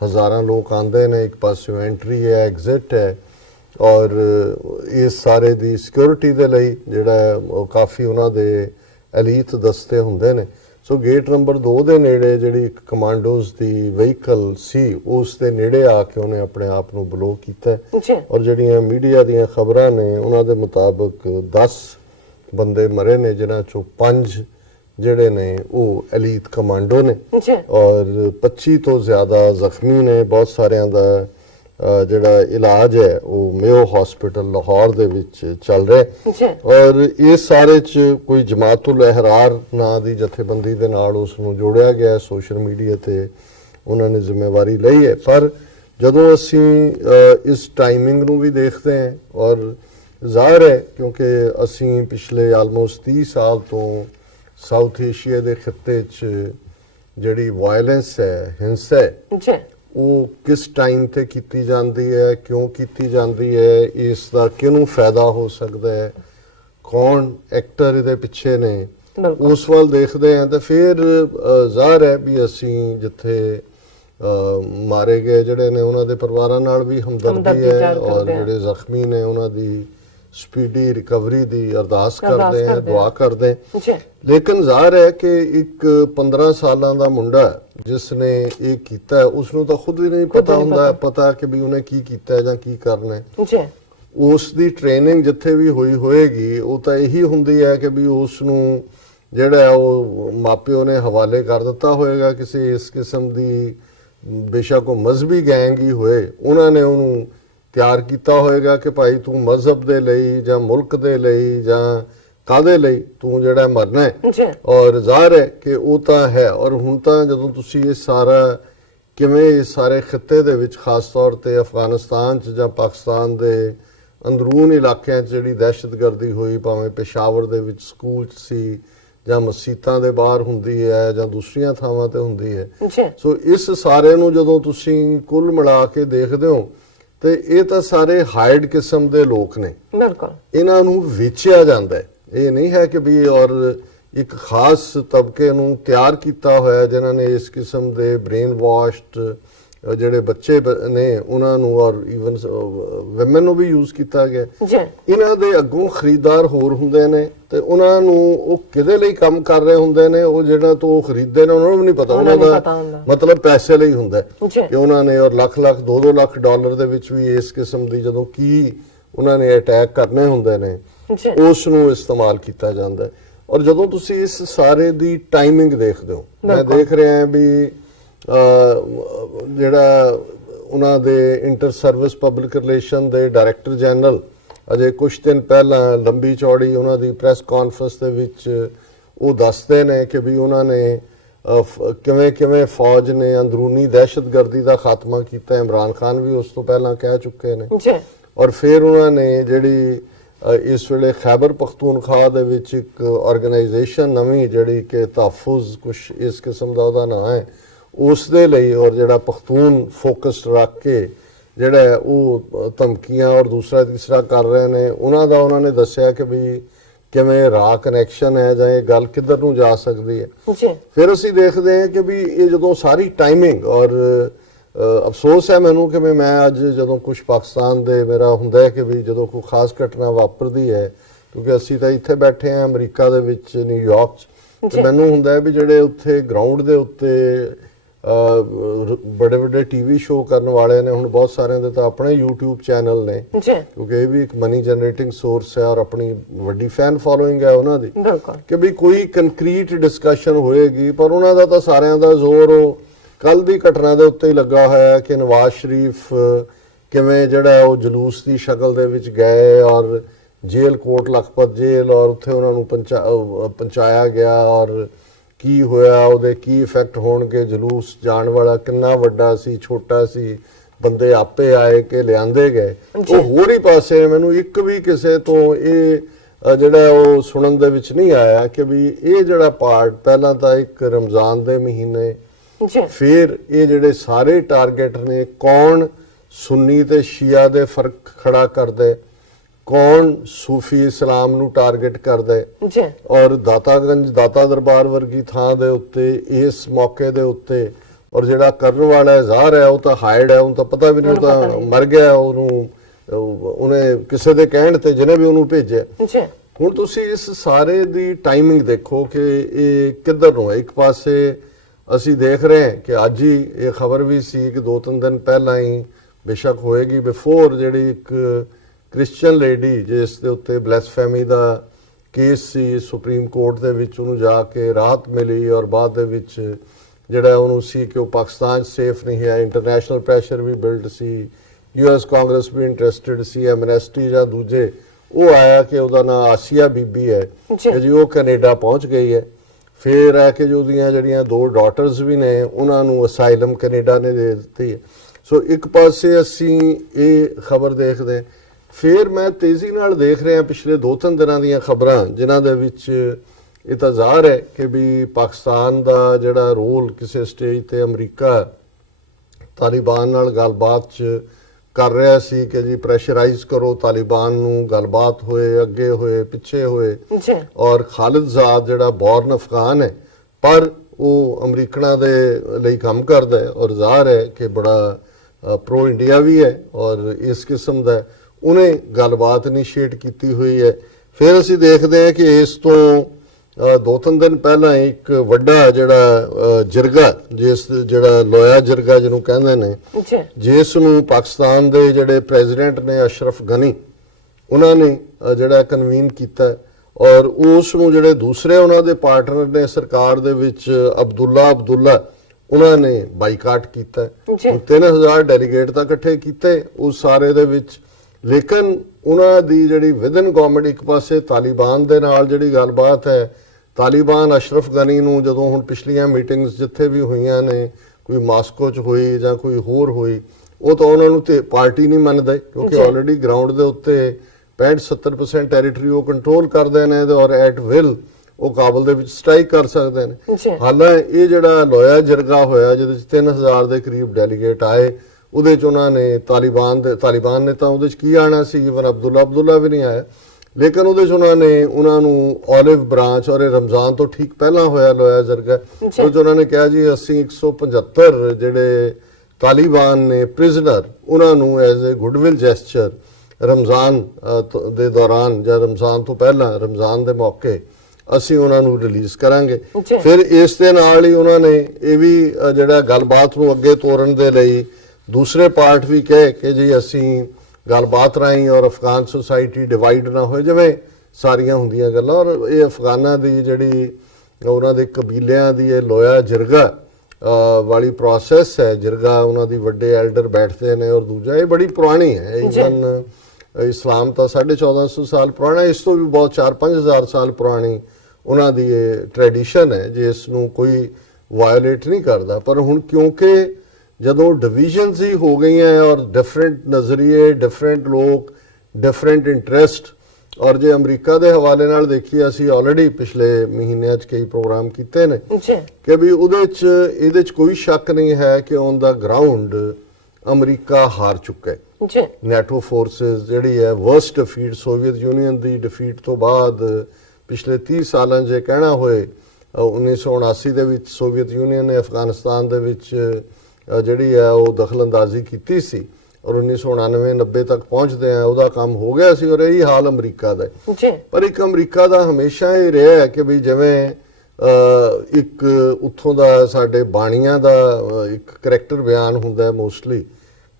ਹਜ਼ਾਰਾਂ ਲੋਕ ਆਉਂਦੇ ਨੇ, ਇੱਕ ਪਾਸੇ ਐਂਟਰੀ ਹੈ, ਐਗਜ਼ਿਟ ਹੈ, ਔਰ ਇਸ ਸਾਰੇ ਦੀ ਸਿਕਿਉਰਿਟੀ ਦੇ ਲਈ ਜਿਹੜਾ ਉਹ ਕਾਫੀ ਉਹਨਾਂ ਦੇ ਐਲੀਟ ਦਸਤੇ ਹੁੰਦੇ ਨੇ। ਸੋ ਗੇਟ ਨੰਬਰ 2 ਦੇ ਨੇੜੇ ਜਿਹੜੀ ਇੱਕ ਕਮਾਂਡੋਜ਼ ਦੀ ਵਹੀਕਲ ਸੀ ਉਸ ਦੇ ਨੇੜੇ ਆ ਕੇ ਉਹਨੇ ਆਪਣੇ ਆਪ ਨੂੰ ਬਲੋ ਕੀਤਾ। ਜੀ ਔਰ ਜਿਹੜੀਆਂ ਮੀਡੀਆ ਦੀਆਂ ਖਬਰਾਂ ਨੇ ਉਹਨਾਂ ਦੇ ਮੁਤਾਬਕ 10 ਬੰਦੇ ਮਰੇ ਨੇ, ਜਿਨ੍ਹਾਂ ਚੋਂ 5 ਜਿਹੜੇ ਨੇ ਉਹ ਐਲੀਟ ਕਮਾਂਡੋ ਨੇ ਜੀ ਔਰ 25 ਤੋਂ ਜ਼ਿਆਦਾ ਜ਼ਖਮੀ ਨੇ। ਬਹੁਤ ਸਾਰਿਆਂ ਦਾ ਜਿਹੜਾ ਇਲਾਜ ਹੈ ਉਹ ਮੇਓ ਹਸਪੀਟਲ ਲਾਹੌਰ ਦੇ ਵਿੱਚ ਚੱਲ ਰਿਹਾ। ਜੀ ਔਰ ਇਸ ਸਾਰੇ ਚ ਕੋਈ ਜਮਾਤੁਲ ਅਹਿਰਾਰ ਨਾਂ ਦੀ ਜਥੇਬੰਦੀ ਦੇ ਨਾਲ ਉਸ ਨੂੰ ਜੋੜਿਆ ਗਿਆ। ਸੋਸ਼ਲ ਮੀਡੀਆ ਤੇ ਉਹਨਾਂ ਨੇ ਜ਼ਿੰਮੇਵਾਰੀ ਲਈ ਹੈ। ਪਰ ਜਦੋਂ ਅਸੀਂ ਇਸ ਟਾਈਮਿੰਗ ਨੂੰ ਵੀ ਦੇਖਦੇ ਹਾਂ ਔਰ ਜ਼ਾਹਿਰ ਹੈ ਕਿਉਂਕਿ ਅਸੀਂ ਪਿਛਲੇ ਆਲਮੋਸਟ 30 ਸਾਲ ਤੋਂ ਸਾਊਥ ਏਸ਼ੀਆ ਦੇ ਖਿੱਤੇ 'ਚ ਜਿਹੜੀ ਵਾਇਲੈਂਸ ਹੈ, ਹਿੰਸਾ ਹੈ, ਜੀ ਉਹ ਕਿਸ ਟਾਈਮ ਤੇ ਕੀਤੀ ਜਾਂਦੀ ਹੈ, ਕਿਉਂ ਕੀਤੀ ਜਾਂਦੀ ਹੈ, ਇਸ ਦਾ ਕਿਹਨੂੰ ਫਾਇਦਾ ਹੋ ਸਕਦਾ ਹੈ, ਕੌਣ ਐਕਟਰ ਇਹਦੇ ਪਿੱਛੇ ਨੇ, ਬਿਲਕੁਲ ਉਸ ਵੱਲ ਦੇਖਦੇ ਹਾਂ ਤਾਂ ਫਿਰ ਜ਼ਾਹਿਰ ਹੈ ਵੀ ਅਸੀਂ ਜਿੱਥੇ ਮਾਰੇ ਗਏ ਜਿਹੜੇ ਨੇ ਉਹਨਾਂ ਦੇ ਪਰਿਵਾਰਾਂ ਨਾਲ ਵੀ ਹਮਦਰਦੀ ਹੈ ਔਰ ਜਿਹੜੇ ਜ਼ਖਮੀ ਨੇ ਉਹਨਾਂ ਦੀ ਸਪੀਡੀ ਰਿਕਵਰੀ ਦੀ ਅਰਦਾਸ ਕਰਦੇ ਹਾਂ, ਦੁਆ ਕਰਦੇ ਹਾਂ। ਲੇਕਿਨ ਜ਼ਾਹਿਰ ਹੈ ਕਿ ਇੱਕ 15 ਸਾਲਾਂ ਦਾ ਮੁੰਡਾ ਜਿਸ ਨੇ ਇਹ ਕੀਤਾ ਉਸ ਨੂੰ ਤਾਂ ਖੁਦ ਹੀ ਨਹੀਂ ਪਤਾ ਹੁੰਦਾ ਕਿ ਵੀ ਉਹਨੇ ਕੀ ਕੀਤਾ ਜਾਂ ਕੀ ਕਰਨਾ ਹੈ। ਉਸ ਦੀ ਟ੍ਰੇਨਿੰਗ ਜਿੱਥੇ ਵੀ ਹੋਈ ਹੋਏਗੀ ਉਹ ਤਾਂ ਇਹੀ ਹੁੰਦੀ ਹੈ ਕਿ ਵੀ ਉਸ ਨੂੰ ਜਿਹੜਾ ਉਹ ਮਾਪਿਓ ਨੇ ਹਵਾਲੇ ਕਰ ਦਿੱਤਾ ਹੋਏਗਾ ਕਿਸੇ ਇਸ ਕਿਸਮ ਦੀ, ਬੇਸ਼ੱਕ ਉਹ ਮਜ਼ਹਬੀ ਗੈਂਗ ਹੀ ਹੋਏ, ਉਹਨਾਂ ਨੇ ਉਹਨੂੰ ਤਿਆਰ ਕੀਤਾ ਹੋਏਗਾ ਕਿ ਭਾਈ ਤੂੰ ਮਜ਼ਹਬ ਦੇ ਲਈ ਜਾਂ ਮੁਲਕ ਦੇ ਲਈ ਜਾਂ ਕਾਦੇ ਲਈ ਤੂੰ ਜਿਹੜਾ ਮਰਨਾ ਹੈ। ਔਰ ਜ਼ਾਹਿਰ ਹੈ ਕਿ ਉਹ ਤਾਂ ਹੈ। ਔਰ ਹੁਣ ਤਾਂ ਜਦੋਂ ਤੁਸੀਂ ਇਹ ਸਾਰਾ ਕਿਵੇਂ ਇਸ ਸਾਰੇ ਖਿੱਤੇ ਦੇ ਵਿੱਚ ਖਾਸ ਤੌਰ ਤੇ ਅਫਗਾਨਿਸਤਾਨ 'ਚ ਜਾਂ ਪਾਕਿਸਤਾਨ ਦੇ ਅੰਦਰੂਨ ਇਲਾਕਿਆਂ 'ਚ ਜਿਹੜੀ ਦਹਿਸ਼ਤਗਰਦੀ ਹੋਈ, ਭਾਵੇਂ ਪੇਸ਼ਾਵਰ ਦੇ ਵਿੱਚ ਸਕੂਲ 'ਚ ਸੀ ਜਾਂ ਮਸਜਿਦਾਂ ਦੇ ਬਾਹਰ ਹੁੰਦੀ ਹੈ ਜਾਂ ਦੂਸਰੀਆਂ ਥਾਵਾਂ ਤੇ ਹੁੰਦੀ ਹੈ। ਸੋ ਇਸ ਸਾਰੇ ਨੂੰ ਜਦੋਂ ਤੁਸੀਂ ਕੁੱਲ ਮਿਲਾ ਕੇ ਦੇਖਦੇ ਹੋ ਤੇ ਇਹ ਤਾਂ ਸਾਰੇ ਹਾਈਡ ਕਿਸਮ ਦੇ ਲੋਕ ਨੇ। ਬਿਲਕੁਲ ਇਹਨਾਂ ਨੂੰ ਵੇਚਿਆ ਜਾਂਦਾ ਹੈ। ਇਹ ਨਹੀਂ ਹੈ ਕਿ ਵੀ ਔਰ ਇੱਕ ਖਾਸ ਤਬਕੇ ਨੂੰ ਤਿਆਰ ਕੀਤਾ ਹੋਇਆ ਜਿਨ੍ਹਾਂ ਨੇ ਇਸ ਕਿਸਮ ਦੇ ਬ੍ਰੇਨ ਵਾਸ਼ਡ ਜਿਹੜੇ ਬੱਚੇ ਨੇ ਉਹਨਾਂ ਨੂੰ ਔਰ ਈਵਨ ਵਿਮਨ ਨੂੰ ਵੀ ਯੂਜ਼ ਕੀਤਾ ਗਿਆ। ਇਹਨਾਂ ਦੇ ਅੱਗੋਂ ਖਰੀਦਦਾਰ ਹੋਰ ਹੁੰਦੇ ਨੇ ਤੇ ਉਹਨਾਂ ਨੂੰ ਉਹ ਕਿਹਦੇ ਲਈ ਕੰਮ ਕਰ ਰਹੇ ਹੁੰਦੇ ਨੇ, ਉਹ ਜਿਹੜਾ ਤੋਂ ਉਹ ਖਰੀਦਦੇ ਨੇ ਉਹਨਾਂ ਨੂੰ ਵੀ ਨਹੀਂ ਪਤਾ। ਉਹਨਾਂ ਦਾ ਮਤਲਬ ਪੈਸੇ ਲਈ ਹੁੰਦਾ ਕਿ ਉਹਨਾਂ ਨੇ ਔਰ ਲੱਖ 2-2 ਲੱਖ ਡਾਲਰ ਦੇ ਵਿੱਚ ਵੀ ਇਸ ਕਿਸਮ ਦੀ ਜਦੋਂ ਕੀ ਉਹਨਾਂ ਨੇ ਅਟੈਕ ਕਰਨੇ ਹੁੰਦੇ ਨੇ ਉਸ ਨੂੰ ਇਸਤੇਮਾਲ ਕੀਤਾ ਜਾਂਦਾ ਹੈ। ਔਰ ਜਦੋਂ ਤੁਸੀਂ ਇਸ ਸਾਰੇ ਦੀ ਟਾਈਮਿੰਗ ਦੇਖਦੇ ਹੋ, ਮੈਂ ਦੇਖ ਰਿਹਾ ਹਾਂ ਵੀ ਜਿਹੜਾ ਉਹਨਾਂ ਦੇ ਇੰਟਰ ਸਰਵਿਸ ਪਬਲਿਕ ਰਿਲੇਸ਼ਨ ਦੇ ਡਾਇਰੈਕਟਰ ਜਨਰਲ ਅਜੇ ਕੁਝ ਦਿਨ ਪਹਿਲਾਂ ਲੰਬੀ ਚੌੜੀ ਉਹਨਾਂ ਦੀ ਪ੍ਰੈਸ ਕਾਨਫਰੰਸ ਦੇ ਵਿੱਚ ਉਹ ਦੱਸਦੇ ਨੇ ਕਿ ਵੀ ਉਹਨਾਂ ਨੇ ਕਿਵੇਂ ਫੌਜ ਨੇ ਅੰਦਰੂਨੀ ਦਹਿਸ਼ਤਗਰਦੀ ਦਾ ਖਾਤਮਾ ਕੀਤਾ। ਇਮਰਾਨ ਖਾਨ ਵੀ ਉਸ ਤੋਂ ਪਹਿਲਾਂ ਕਹਿ ਚੁੱਕੇ ਨੇ। ਔਰ ਫਿਰ ਉਹਨਾਂ ਨੇ ਜਿਹੜੀ ਇਸ ਵੇਲੇ ਖੈਬਰ ਪਖਤੂਨਖਵਾ ਦੇ ਵਿੱਚ ਇੱਕ ਆਰਗੇਨਾਈਜੇਸ਼ਨ ਨਵੀਂ ਜਿਹੜੀ ਕਿ ਤਹਫੁਜ਼ ਕੁਛ ਇਸ ਕਿਸਮ ਦਾ ਉਹਦਾ ਨਾਂ ਹੈ, ਉਸ ਦੇ ਲਈ ਔਰ ਜਿਹੜਾ ਪਖਤੂਨ ਫੋਕਸਡ ਰੱਖ ਕੇ ਜਿਹੜਾ ਉਹ ਧਮਕੀਆਂ ਔਰ ਦੂਸਰਾ ਤੀਸਰਾ ਕਰ ਰਹੇ ਨੇ, ਉਹਨਾਂ ਦਾ ਉਹਨਾਂ ਨੇ ਦੱਸਿਆ ਕਿ ਵੀ ਕਿਵੇਂ ਰਾਹ ਕਨੈਕਸ਼ਨ ਹੈ ਜਾਂ ਇਹ ਗੱਲ ਕਿੱਧਰ ਨੂੰ ਜਾ ਸਕਦੀ ਹੈ। ਫਿਰ ਅਸੀਂ ਦੇਖਦੇ ਹਾਂ ਕਿ ਵੀ ਇਹ ਜਦੋਂ ਸਾਰੀ ਟਾਈਮਿੰਗ ਔਰ ਅਫਸੋਸ ਹੈ ਮੈਨੂੰ ਕਿ ਮੈਂ ਅੱਜ ਜਦੋਂ ਕੁਝ ਪਾਕਿਸਤਾਨ ਦੇ ਮੇਰਾ ਹੁੰਦਾ ਹੈ ਕਿ ਵੀ ਜਦੋਂ ਕੋਈ ਖਾਸ ਘਟਨਾ ਵਾਪਰਦੀ ਹੈ, ਕਿਉਂਕਿ ਅਸੀਂ ਤਾਂ ਇੱਥੇ ਬੈਠੇ ਹਾਂ ਅਮਰੀਕਾ ਦੇ ਵਿੱਚ ਨਿਊਯਾਰਕ 'ਚ, ਤੇ ਮੈਨੂੰ ਹੁੰਦਾ ਹੈ ਵੀ ਜਿਹੜੇ ਉੱਥੇ ਗਰਾਊਂਡ ਦੇ ਉੱਤੇ ਬੜੇ ਵੱਡੇ ਟੀਵੀ ਸ਼ੋਅ ਕਰਨ ਵਾਲੇ ਨੇ, ਹੁਣ ਬਹੁਤ ਸਾਰਿਆਂ ਦੇ ਤਾਂ ਆਪਣੇ YouTube ਚੈਨਲ ਨੇ ਕਿਉਂਕਿ ਇਹ ਵੀ ਇੱਕ ਮਨੀ ਜਨਰੇਟਿੰਗ ਸੋਰਸ ਹੈ ਔਰ ਆਪਣੀ ਵੱਡੀ ਫੈਨ ਫੋਲੋਇੰਗ ਹੈ ਉਹਨਾਂ ਦੀ, ਕਿ ਵੀ ਕੋਈ ਕੰਕਰੀਟ ਡਿਸਕਸ਼ਨ ਹੋਏਗੀ। ਪਰ ਉਹਨਾਂ ਦਾ ਤਾਂ ਸਾਰਿਆਂ ਦਾ ਜ਼ੋਰ ਉਹ ਕੱਲ ਦੀ ਘਟਨਾ ਦੇ ਉੱਤੇ ਹੀ ਲੱਗਾ ਹੋਇਆ ਕਿ ਨਵਾਜ਼ ਸ਼ਰੀਫ ਕਿਵੇਂ ਜਿਹੜਾ ਉਹ ਜਲੂਸ ਦੀ ਸ਼ਕਲ ਦੇ ਵਿੱਚ ਗਏ ਔਰ ਜੇਲ੍ਹ ਕੋਟ ਲਖਪਤ ਜੇਲ੍ਹ ਔਰ ਉੱਥੇ ਉਹਨਾਂ ਨੂੰ ਪਹੁੰਚਾਇਆ ਗਿਆ ਔਰ ਕੀ ਹੋਇਆ, ਉਹਦੇ ਕੀ ਇਫੈਕਟ ਹੋਣਗੇ, ਜਲੂਸ ਜਾਣ ਵਾਲਾ ਕਿੰਨਾ ਵੱਡਾ ਸੀ, ਛੋਟਾ ਸੀ, ਬੰਦੇ ਆਪੇ ਆਏ ਕਿ ਲਿਆਂਦੇ ਗਏ, ਉਹ ਹੋਰ ਹੀ ਪਾਸੇ ਮੈਨੂੰ ਇੱਕ ਵੀ ਕਿਸੇ ਤੋਂ ਇਹ ਜਿਹੜਾ ਉਹ ਸੁਣਨ ਦੇ ਵਿੱਚ ਨਹੀਂ ਆਇਆ ਕਿ ਵੀ ਇਹ ਜਿਹੜਾ ਪਾਰਟ ਪਹਿਲਾਂ ਤਾਂ ਇੱਕ ਰਮਜ਼ਾਨ ਦੇ ਮਹੀਨੇ, ਫਿਰ ਇਹ ਜਿਹੜੇ ਸਾਰੇ ਟਾਰਗੇਟ ਨੇ, ਕੌਣ ਸੁन्नी ਤੇ ਸ਼ੀਆ ਦੇ ਫਰਕ ਖੜਾ ਕਰਦੇ, ਕੌਣ ਸੂਫੀ ਇਸਲਾਮ ਨੂੰ ਟਾਰਗੇਟ ਕਰਦੇ, ਔਰ ਦਾਤਾਗੰਜ ਦਾਤਾ ਦਰਬਾਰ ਵਰਗੀ ਥਾਂ ਦੇ ਉੱਤੇ ਇਸ ਮੌਕੇ ਦੇ ਉੱਤੇ, ਔਰ ਜਿਹੜਾ ਕਰਨ ਵਾਲਾ ਜ਼ਾਹਰ ਹੈ ਉਹ ਤਾਂ ਹਾਈਡ ਹੈ, ਉਹਨੂੰ ਤਾਂ ਪਤਾ ਵੀ ਨਹੀਂ, ਉਹ ਤਾਂ ਮਰ ਗਿਆ, ਉਹਨੇ ਕਿਸੇ ਦੇ ਕਹਿਣ ਤੇ ਜਿਹਨੇ ਵੀ ਉਹਨੂੰ ਭੇਜਿਆ। ਹੁਣ ਤੁਸੀਂ ਇਸ ਸਾਰੇ ਦੀ ਟਾਈਮਿੰਗ ਦੇਖੋ ਕਿ ਇਹ ਕਿੱਧਰ ਨੂੰ ਹੈ। ਇੱਕ ਪਾਸੇ ਅਸੀਂ ਦੇਖ ਰਹੇ ਹਾਂ ਕਿ ਅੱਜ ਹੀ ਇਹ ਖਬਰ ਵੀ ਸੀ ਕਿ 2-3 ਦਿਨ ਪਹਿਲਾਂ ਹੀ ਬੇਸ਼ੱਕ ਹੋਏਗੀ ਬਿਫੋਰ, ਜਿਹੜੀ ਇੱਕ ਕ੍ਰਿਸਚੀਅਨ ਲੇਡੀ ਜਿਸ ਦੇ ਉੱਤੇ ਬਲੈਸਫੈਮੀ ਦਾ ਕੇਸ ਸੀ ਸੁਪਰੀਮ ਕੋਰਟ ਦੇ ਵਿੱਚ, ਉਹਨੂੰ ਜਾ ਕੇ ਰਾਹਤ ਮਿਲੀ, ਔਰ ਬਾਅਦ ਦੇ ਵਿੱਚ ਜਿਹੜਾ ਉਹਨੂੰ ਸੀ ਕਿ ਉਹ ਪਾਕਿਸਤਾਨ ਸੇਫ ਨਹੀਂ ਹੈ, ਇੰਟਰਨੈਸ਼ਨਲ ਪ੍ਰੈਸ਼ਰ ਵੀ ਬਿਲਡ ਸੀ, US ਕਾਂਗਰਸ ਵੀ ਇੰਟਰਸਟਿਡ ਸੀ, ਐਮਨੈਸਟੀ ਜਾਂ ਦੂਜੇ, ਉਹ ਆਇਆ ਕਿ ਉਹਦਾ ਨਾਂ ਆਸੀਆ ਬੀਬੀ ਹੈ ਕਿ ਜੀ ਉਹ ਕੈਨੇਡਾ ਪਹੁੰਚ ਗਈ ਹੈ। ਫਿਰ ਆ ਕਿ ਜੋ ਉਹਦੀਆਂ ਜਿਹੜੀਆਂ 2 ਡਾਟਰਸ ਵੀ ਨੇ ਉਹਨਾਂ ਨੂੰ ਅਸਾਈਲਮ ਕੈਨੇਡਾ ਨੇ ਦੇ ਦਿੱਤੀ ਹੈ। ਸੋ ਇੱਕ ਪਾਸੇ ਅਸੀਂ ਇਹ ਖਬਰ ਦੇਖਦੇ, ਫਿਰ ਮੈਂ ਤੇਜ਼ੀ ਨਾਲ ਦੇਖ ਰਿਹਾ ਪਿਛਲੇ 2-3 ਦਿਨਾਂ ਦੀਆਂ ਖਬਰਾਂ ਜਿਨ੍ਹਾਂ ਦੇ ਵਿੱਚ ਇਹ ਤਾਂ ਜ਼ਾਹਰ ਹੈ ਕਿ ਵੀ ਪਾਕਿਸਤਾਨ ਦਾ ਜਿਹੜਾ ਰੋਲ ਕਿਸੇ ਸਟੇਜ ਤੇ ਅਮਰੀਕਾ ਤਾਲਿਬਾਨ ਨਾਲ ਗੱਲਬਾਤ 'ਚ ਕਰ ਰਿਹਾ ਸੀ ਕਿ ਜੀ ਪ੍ਰੈਸ਼ਰਾਈਜ਼ ਕਰੋ ਤਾਲਿਬਾਨ ਨੂੰ, ਗੱਲਬਾਤ ਹੋਏ, ਅੱਗੇ ਹੋਏ, ਪਿੱਛੇ ਹੋਏ, ਔਰ ਖਾਲਿਦ ਜ਼ਾਦ ਜਿਹੜਾ ਬੌਰਨ ਅਫਗਾਨ ਹੈ ਪਰ ਉਹ ਅਮਰੀਕਨਾਂ ਦੇ ਲਈ ਕੰਮ ਕਰਦਾ ਹੈ, ਔਰ ਜ਼ਾਹਰ ਹੈ ਕਿ ਬੜਾ ਪ੍ਰੋ ਇੰਡੀਆ ਵੀ ਹੈ ਔਰ ਇਸ ਕਿਸਮ ਦਾ ਉਹਨੇ ਗੱਲਬਾਤ ਇਨੀਸ਼ੀਏਟ ਕੀਤੀ ਹੋਈ ਹੈ। ਫਿਰ ਅਸੀਂ ਦੇਖਦੇ ਹਾਂ ਕਿ ਇਸ ਤੋਂ 2-3 ਦਿਨ ਪਹਿਲਾਂ ਇੱਕ ਵੱਡਾ ਜਿਹੜਾ ਜਿਰਗਾ, ਜਿਹੜਾ ਲੋਇਆ ਜਿਰਗਾ ਜਿਹਨੂੰ ਕਹਿੰਦੇ ਨੇ, ਜਿਸ ਨੂੰ ਪਾਕਿਸਤਾਨ ਦੇ ਜਿਹੜੇ ਪ੍ਰੈਜ਼ੀਡੈਂਟ ਨੇ ਅਸ਼ਰਫ ਗਨੀ, ਉਹਨਾਂ ਨੇ ਜਿਹੜਾ ਕਨਵੀਨ ਕੀਤਾ, ਔਰ ਉਸ ਨੂੰ ਜਿਹੜੇ ਦੂਸਰੇ ਉਹਨਾਂ ਦੇ ਪਾਰਟਨਰ ਨੇ ਸਰਕਾਰ ਦੇ ਵਿੱਚ ਅਬਦੁੱਲਾ ਉਹਨਾਂ ਨੇ ਬਾਈਕਾਟ ਕੀਤਾ। 3000 ਡੈਲੀਗੇਟ ਤਾਂ ਇਕੱਠੇ ਕੀਤੇ ਉਸ ਸਾਰੇ ਦੇ ਵਿੱਚ, ਲੇਕਿਨ ਉਹਨਾਂ ਦੀ ਜਿਹੜੀ ਵਿਦਨ ਗਵਰਨਮੈਂਟ ਇੱਕ ਪਾਸੇ ਤਾਲਿਬਾਨ ਦੇ ਨਾਲ ਜਿਹੜੀ ਗੱਲਬਾਤ ਹੈ, ਤਾਲਿਬਾਨ ਅਸ਼ਰਫ ਗਨੀ ਨੂੰ ਜਦੋਂ ਹੁਣ ਪਿਛਲੀਆਂ ਮੀਟਿੰਗਸ ਜਿੱਥੇ ਵੀ ਹੋਈਆਂ ਨੇ, ਕੋਈ ਮਾਸਕੋ 'ਚ ਹੋਈ ਜਾਂ ਕੋਈ ਹੋਰ ਹੋਈ, ਉਹ ਤਾਂ ਉਹਨਾਂ ਨੂੰ ਤੇ ਪਾਰਟੀ ਨਹੀਂ ਮੰਨਦੇ ਕਿਉਂਕਿ ਆਲਰੇਡੀ ਗਰਾਊਂਡ ਦੇ ਉੱਤੇ 65-70% ਟੈਰੀਟਰੀ ਉਹ ਕੰਟਰੋਲ ਕਰਦੇ ਨੇ ਔਰ ਐਟ ਵਿਲ ਉਹ ਕਾਬਲ ਦੇ ਵਿੱਚ ਸਟ੍ਰਾਈਕ ਕਰ ਸਕਦੇ ਨੇ। ਹਾਲਾਂਕਿ ਇਹ ਜਿਹੜਾ ਲੋਇਆ ਜਿਰਗਾ ਹੋਇਆ ਜਿਹਦੇ 'ਚ 3000 ਦੇ ਕਰੀਬ ਡੈਲੀਗੇਟ ਆਏ, ਉਹਦੇ 'ਚ ਉਹਨਾਂ ਨੇ ਤਾਲਿਬਾਨ ਨੇ ਤਾਂ ਉਹਦੇ 'ਚ ਕੀ ਆਣਾ ਸੀ, ਇਵਨ ਅਬਦੁੱਲਾ ਵੀ ਨਹੀਂ ਆਇਆ, ਲੇਕਿਨ ਉਹਦੇ 'ਚ ਉਹਨਾਂ ਨੂੰ ਔਲਿਵ ਬ੍ਰਾਂਚ, ਔਰ ਇਹ ਰਮਜ਼ਾਨ ਤੋਂ ਠੀਕ ਪਹਿਲਾਂ ਹੋਇਆ ਲੋਇਆ ਜਿਰਗਾ, ਉਹ 'ਚ ਉਹਨਾਂ ਨੇ ਕਿਹਾ ਜੀ ਅਸੀਂ 175 ਜਿਹੜੇ ਤਾਲਿਬਾਨ ਨੇ ਪ੍ਰਿਜ਼ਨਰ, ਉਹਨਾਂ ਨੂੰ as a goodwill gesture Ramzan ਦੇ ਦੌਰਾਨ ਜਾਂ ਰਮਜ਼ਾਨ ਤੋਂ ਪਹਿਲਾਂ, ਰਮਜ਼ਾਨ ਦੇ ਮੌਕੇ ਅਸੀਂ ਉਹਨਾਂ ਨੂੰ ਰਿਲੀਜ਼ ਕਰਾਂਗੇ। ਫਿਰ ਇਸ ਦੇ ਨਾਲ ਹੀ ਉਹਨਾਂ ਨੇ ਇਹ ਵੀ ਜਿਹੜਾ ਗੱਲਬਾਤ ਨੂੰ ਅੱਗੇ ਤੋਰਨ ਦੇ ਲਈ ਦੂਸਰੇ ਪਾਰਟ ਵੀ ਕਹੇ ਕਿ ਜੀ ਅਸੀਂ ਗੱਲਬਾਤ ਰਾਹੀਂ ਔਰ ਅਫਗਾਨ ਸੁਸਾਇਟੀ ਡਿਵਾਈਡ ਨਾ ਹੋਏ, ਜਿਵੇਂ ਸਾਰੀਆਂ ਹੁੰਦੀਆਂ ਗੱਲਾਂ, ਔਰ ਇਹ ਅਫਗਾਨਾਂ ਦੀ ਜਿਹੜੀ ਉਹਨਾਂ ਦੇ ਕਬੀਲਿਆਂ ਦੀ ਇਹ ਲੋਇਆ ਜਿਰਗਾ ਵਾਲੀ ਪ੍ਰੋਸੈਸ ਹੈ, ਜਿਰਗਾ ਉਹਨਾਂ ਦੀ ਵੱਡੇ ਐਲਡਰ ਬੈਠਦੇ ਨੇ, ਔਰ ਦੂਜਾ ਇਹ ਬੜੀ ਪੁਰਾਣੀ ਹੈ, ਇਵਨ ਇਸਲਾਮ ਤਾਂ 1450 ਸਾਲ ਪੁਰਾਣਾ, ਇਸ ਤੋਂ ਵੀ ਬਹੁਤ 4-5000 ਸਾਲ ਪੁਰਾਣੀ ਉਹਨਾਂ ਦੀ ਇਹ ਟ੍ਰੈਡੀਸ਼ਨ ਹੈ ਜਿਸ ਨੂੰ ਕੋਈ ਵਾਇਓਲੇਟ ਨਹੀਂ ਕਰਦਾ। ਪਰ ਹੁਣ ਕਿਉਂਕਿ ਜਦੋਂ ਡਿਵੀਜ਼ਨਸ ਹੀ ਹੋ ਗਈਆਂ ਔਰ ਡਿਫਰੈਂਟ ਨਜ਼ਰੀਏ, ਡਿਫਰੈਂਟ ਲੋਕ, ਡਿਫਰੈਂਟ ਇੰਟਰਸਟ, ਔਰ ਜੇ ਅਮਰੀਕਾ ਦੇ ਹਵਾਲੇ ਨਾਲ ਦੇਖੀਏ, ਅਸੀਂ ਆਲਰੇਡੀ ਪਿਛਲੇ ਮਹੀਨਿਆਂ 'ਚ ਕਈ ਪ੍ਰੋਗਰਾਮ ਕੀਤੇ ਨੇ ਕਿ ਵੀ ਇਹਦੇ 'ਚ ਕੋਈ ਸ਼ੱਕ ਨਹੀਂ ਹੈ ਕਿ ਔਨ ਦਾ ਗਰਾਊਂਡ ਅਮਰੀਕਾ ਹਾਰ ਚੁੱਕਾ ਹੈ। ਨੈਟੋ ਫੋਰਸਿਸ ਜਿਹੜੀ ਹੈ ਵਰਸਟ ਡਿਫੀਟ, ਸੋਵੀਅਤ ਯੂਨੀਅਨ ਦੀ ਡਿਫੀਟ ਤੋਂ ਬਾਅਦ ਪਿਛਲੇ 30 ਸਾਲਾਂ 'ਚ ਇਹ ਕਹਿਣਾ ਹੋਏ, 1979 ਦੇ ਵਿੱਚ ਸੋਵੀਅਤ ਯੂਨੀਅਨ ਨੇ ਅਫਗਾਨਿਸਤਾਨ ਦੇ ਵਿੱਚ ਜਿਹੜੀ ਹੈ ਉਹ ਦਖਲਅੰਦਾਜ਼ੀ ਕੀਤੀ ਸੀ, ਔਰ 1999-90 ਤੱਕ ਪਹੁੰਚਦੇ ਆ ਉਹਦਾ ਕੰਮ ਹੋ ਗਿਆ ਸੀ, ਔਰ ਇਹੀ ਹਾਲ ਅਮਰੀਕਾ ਦਾ ਹੈ। ਪਰ ਇੱਕ ਅਮਰੀਕਾ ਦਾ ਹਮੇਸ਼ਾ ਇਹ ਰਿਹਾ ਹੈ ਕਿ ਵੀ ਜਿਵੇਂ ਇੱਕ ਉੱਥੋਂ ਦਾ ਸਾਡੇ ਬਾਣੀਆਂ ਦਾ ਇੱਕ ਕਰੈਕਟਰ ਬਿਆਨ ਹੁੰਦਾ ਹੈ ਮੋਸਟਲੀ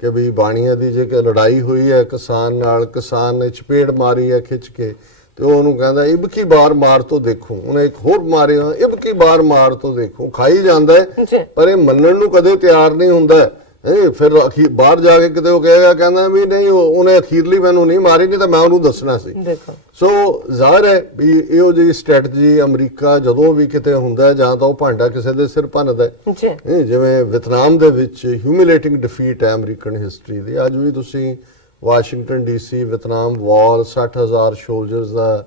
ਕਿ ਵੀ ਬਾਣੀਆਂ ਦੀ ਜੇ ਕਿ ਲੜਾਈ ਹੋਈ ਹੈ ਕਿਸਾਨ ਨਾਲ, ਕਿਸਾਨ ਨੇ ਚਪੇੜ ਮਾਰੀ ਹੈ ਖਿੱਚ ਕੇ, ਤੇ ਉਹ ਉਹਨੂੰ ਕਹਿੰਦਾ ਇਬ ਕੀ ਬਾਰ ਮਾਰ ਤੋਂ ਦੇਖੋ, ਉਹਨੇ ਇੱਕ ਹੋਰ ਮਾਰਿਆ ਇਬ ਕੀ ਬਾਰ ਮਾਰ ਤੋਂ ਦੇਖੋ, ਖਾਈ ਜਾਂਦਾ ਹੈ ਪਰ ਇਹ ਮੰਨਣ ਨੂੰ ਕਦੇ ਤਿਆਰ ਨਹੀਂ ਹੁੰਦਾ ਫਿਰ ਬਾਹਰ ਜਾ ਕੇ ਕਿਤੇ ਉਹ ਕਹੇਗਾ, ਕਹਿੰਦਾ ਵੀ ਨਹੀਂ ਉਹਨੇ ਅਖੀਰਲੀ ਮੈਨੂੰ ਨਹੀਂ ਮਾਰੀ, ਨਹੀਂ ਤਾਂ ਮੈਂ ਉਹਨੂੰ ਦੱਸਣਾ ਸੀ। ਦੇਖੋ ਸੋ ਜ਼ਾਹਿਰ ਹੈ ਵੀ ਇਹੋ ਜਿਹੀ ਸਟ੍ਰੈਟਜੀ ਅਮਰੀਕਾ ਜਦੋਂ ਵੀ ਕਿਤੇ ਹੁੰਦਾ, ਜਾਂ ਤਾਂ ਉਹ ਭਾਂਡਾ ਕਿਸੇ ਦੇ ਸਿਰ ਭੰਨਦਾ ਹੈ। ਜਿਵੇਂ ਵਿਤਨਾਮ ਦੇ ਵਿੱਚ ਹਿਊਮਿਲੇਟਿੰਗ ਡਿਫੀਟ ਹੈ ਅਮਰੀਕਨ ਹਿਸਟਰੀ ਦੀ। ਅੱਜ ਵੀ ਤੁਸੀਂ ਵਾਸ਼ਿੰਗਟਨ ਡੀਸੀ ਵਿਤਨਾਮ ਵਾਰ 60,000 ਸੋਲਜਰਸ ਦਾ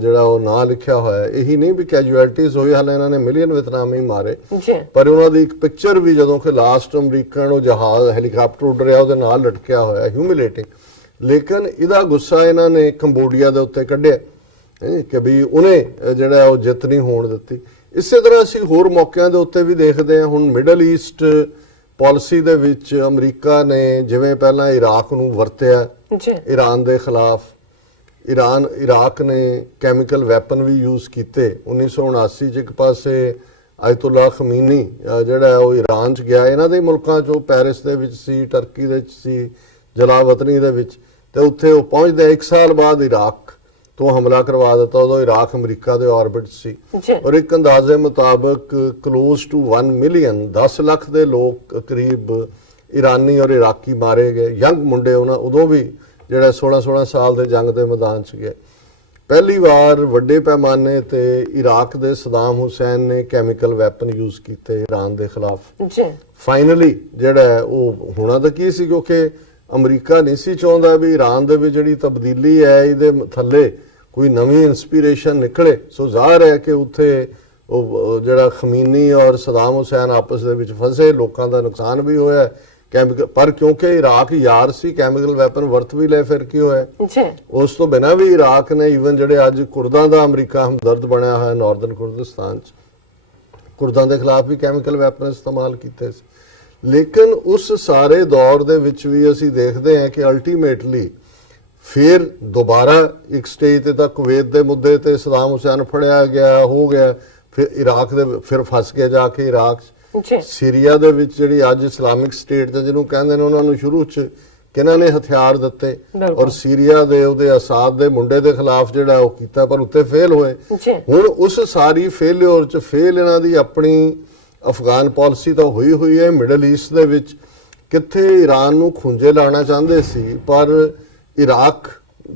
ਜਿਹੜਾ ਉਹ ਨਾਂ ਲਿਖਿਆ ਹੋਇਆ, ਇਹੀ ਨਹੀਂ ਵੀ ਕੈਜੂਅਲਟੀਜ਼ ਹੋਈ, ਹਾਲੇ ਇਹਨਾਂ ਨੇ ਮਿਲੀਅਨ ਵਿਤਨਾਮੀ ਮਾਰੇ, ਪਰ ਉਹਨਾਂ ਦੀ ਇੱਕ ਪਿਕਚਰ ਵੀ ਜਦੋਂ ਕਿ ਲਾਸਟ ਅਮਰੀਕਨ ਉਹ ਜਹਾਜ਼ ਹੈਲੀਕਾਪਟਰ ਉੱਡ ਰਿਹਾ ਉਹਦੇ ਨਾਲ ਲਟਕਿਆ ਹੋਇਆ, ਹਿਊਮਿਲੇਟਿੰਗ। ਲੇਕਿਨ ਇਹਦਾ ਗੁੱਸਾ ਇਹਨਾਂ ਨੇ ਕੰਬੋਡੀਆ ਦੇ ਉੱਤੇ ਕੱਢਿਆ ਕਿ ਵੀ ਉਹਨੇ ਜਿਹੜਾ ਉਹ ਜਿੱਤ ਨਹੀਂ ਹੋਣ ਦਿੱਤੀ। ਇਸੇ ਤਰ੍ਹਾਂ ਅਸੀਂ ਹੋਰ ਮੌਕਿਆਂ ਦੇ ਉੱਤੇ ਵੀ ਦੇਖਦੇ ਹਾਂ। ਹੁਣ ਮਿਡਲ ਈਸਟ ਪਾਲਿਸੀ ਦੇ ਵਿੱਚ ਅਮਰੀਕਾ ਨੇ ਜਿਵੇਂ ਪਹਿਲਾਂ ਇਰਾਕ ਨੂੰ ਵਰਤਿਆ ਈਰਾਨ ਦੇ ਖਿਲਾਫ, ਇਰਾਕ ਨੇ ਕੈਮੀਕਲ ਵੈਪਨ ਵੀ ਯੂਜ਼ ਕੀਤੇ। 1979 ਚ ਇੱਕ ਪਾਸੇ ਆਇਤੁੱਲਾ ਖਮੀਨੀ ਜਿਹੜਾ ਉਹ ਈਰਾਨ ਚ ਗਿਆ, ਇਹਨਾਂ ਦੇ ਮੁਲਕਾਂ ਚੋਂ ਪੈਰਿਸ ਦੇ ਵਿੱਚ ਸੀ, ਟਰਕੀ ਦੇ ਵਿੱਚ ਸੀ, ਜਲਾਵਤਨੀ ਦੇ ਵਿੱਚ, ਤੇ ਉੱਥੇ ਉਹ ਪਹੁੰਚਦੇ 1 ਸਾਲ ਬਾਅਦ ਇਰਾਕ ਤੋਂ ਹਮਲਾ ਕਰਵਾ ਦਿੱਤਾ। ਉਦੋਂ ਇਰਾਕ ਅਮਰੀਕਾ ਦੇ ਆਰਬਿਟ ਸੀ, ਔਰ ਇੱਕ ਅੰਦਾਜ਼ੇ ਮੁਤਾਬਕ ਕਲੋਜ਼ ਟੂ 1 ਮਿਲੀਅਨ 10 ਲੱਖ ਦੇ ਲੋਕ ਕਰੀਬ ਇਰਾਨੀ ਔਰ ਇਰਾਕੀ ਮਾਰੇ ਗਏ। ਯੰਗ ਮੁੰਡੇ ਉਹਨਾਂ ਉਦੋਂ ਵੀ ਜਿਹੜਾ 16 ਸਾਲ ਦੇ ਜੰਗ ਦੇ ਮੈਦਾਨ 'ਚ ਗਏ। ਪਹਿਲੀ ਵਾਰ ਵੱਡੇ ਪੈਮਾਨੇ ਤੇ ਇਰਾਕ ਦੇ ਸਦਾਮ ਹੁਸੈਨ ਨੇ ਕੈਮੀਕਲ ਵੈਪਨ ਯੂਜ਼ ਕੀਤੇ ਈਰਾਨ ਦੇ ਖਿਲਾਫ। ਫਾਈਨਲੀ ਜਿਹੜਾ ਉਹ ਹੋਣਾ ਤਾਂ ਕੀ ਸੀ, ਕਿਉਂਕਿ ਅਮਰੀਕਾ ਨਹੀਂ ਸੀ ਚਾਹੁੰਦਾ ਵੀ ਈਰਾਨ ਦੇ ਵਿੱਚ ਜਿਹੜੀ ਤਬਦੀਲੀ ਹੈ ਇਹਦੇ ਥੱਲੇ ਕੋਈ ਨਵੀਂ ਇਨਸਪੀਰੇਸ਼ਨ ਨਿਕਲੇ। ਸੋ ਜ਼ਾਹਿਰ ਹੈ ਕਿ ਉੱਥੇ ਉਹ ਜਿਹੜਾ ਖਮੀਨੀ ਔਰ ਸਦਾਮ ਹੁਸੈਨ ਆਪਸ ਦੇ ਵਿੱਚ ਫਸੇ, ਲੋਕਾਂ ਦਾ ਨੁਕਸਾਨ ਵੀ ਹੋਇਆ ਕੈਮੀਕਲ, ਪਰ ਕਿਉਂਕਿ ਇਰਾਕ ਯਾਰ ਸੀ ਕੈਮੀਕਲ ਵੈਪਨ ਵਰਤ ਵੀ ਲਏ, ਫਿਰ ਕੀ ਹੋਇਆ। ਉਸ ਤੋਂ ਬਿਨਾਂ ਵੀ ਇਰਾਕ ਨੇ ਈਵਨ ਜਿਹੜੇ ਅੱਜ ਕੁਰਦਾਂ ਦਾ ਅਮਰੀਕਾ ਹਮਦਰਦ ਬਣਿਆ ਹੋਇਆ ਨਾਰਦਰਨ ਕੁਰਦਿਸਤਾਨ 'ਚ, ਕੁਰਦਾਂ ਦੇ ਖਿਲਾਫ ਵੀ ਕੈਮੀਕਲ ਵੈਪਨ ਇਸਤੇਮਾਲ ਕੀਤੇ ਸੀ। ਲੇਕਿਨ ਉਸ ਸਾਰੇ ਦੌਰ ਦੇ ਵਿੱਚ ਵੀ ਅਸੀਂ ਦੇਖਦੇ ਹਾਂ ਕਿ ਅਲਟੀਮੇਟਲੀ ਫਿਰ ਦੁਬਾਰਾ ਇੱਕ ਸਟੇਜ ਤੇ ਤਾਂ ਕੁਵੈਤ ਦੇ ਮੁੱਦੇ ਤੇ ਸਦਾਮ ਹੁਸੈਨ ਫੜਿਆ ਗਿਆ, ਹੋ ਗਿਆ, ਫਿਰ ਇਰਾਕ ਦੇ ਫਿਰ ਫਸ ਗਿਆ ਜਾ ਕੇ ਇਰਾਕ 'ਚ। ਸੀਰੀਆ ਦੇ ਵਿੱਚ ਜਿਹੜੀ ਅੱਜ ਇਸਲਾਮਿਕ ਸਟੇਟ ਜਿਹਨੂੰ ਕਹਿੰਦੇ ਨੇ, ਉਹਨਾਂ ਨੂੰ ਸ਼ੁਰੂ 'ਚ ਕਿਹਨਾਂ ਨੇ ਹਥਿਆਰ ਦਿੱਤੇ, ਔਰ ਸੀਰੀਆ ਦੇ ਉਹਦੇ ਅਸਾਦ ਦੇ ਮੁੰਡੇ ਦੇ ਖਿਲਾਫ ਜਿਹੜਾ ਉਹ ਕੀਤਾ, ਪਰ ਉੱਤੇ ਫੇਲ ਹੋਏ। ਹੁਣ ਉਸ ਸਾਰੀ ਫੇਲਿਓਰ 'ਚ ਫੇਲ ਇਹਨਾਂ ਦੀ ਆਪਣੀ ਅਫਗਾਨ ਪਾਲਿਸੀ ਤਾਂ ਹੋਈ ਹੈ। ਮਿਡਲ ਈਸਟ ਦੇ ਵਿੱਚ ਕਿੱਥੇ ਈਰਾਨ ਨੂੰ ਖੁੰਝੇ ਲਾਉਣਾ ਚਾਹੁੰਦੇ ਸੀ, ਪਰ ਇਰਾਕ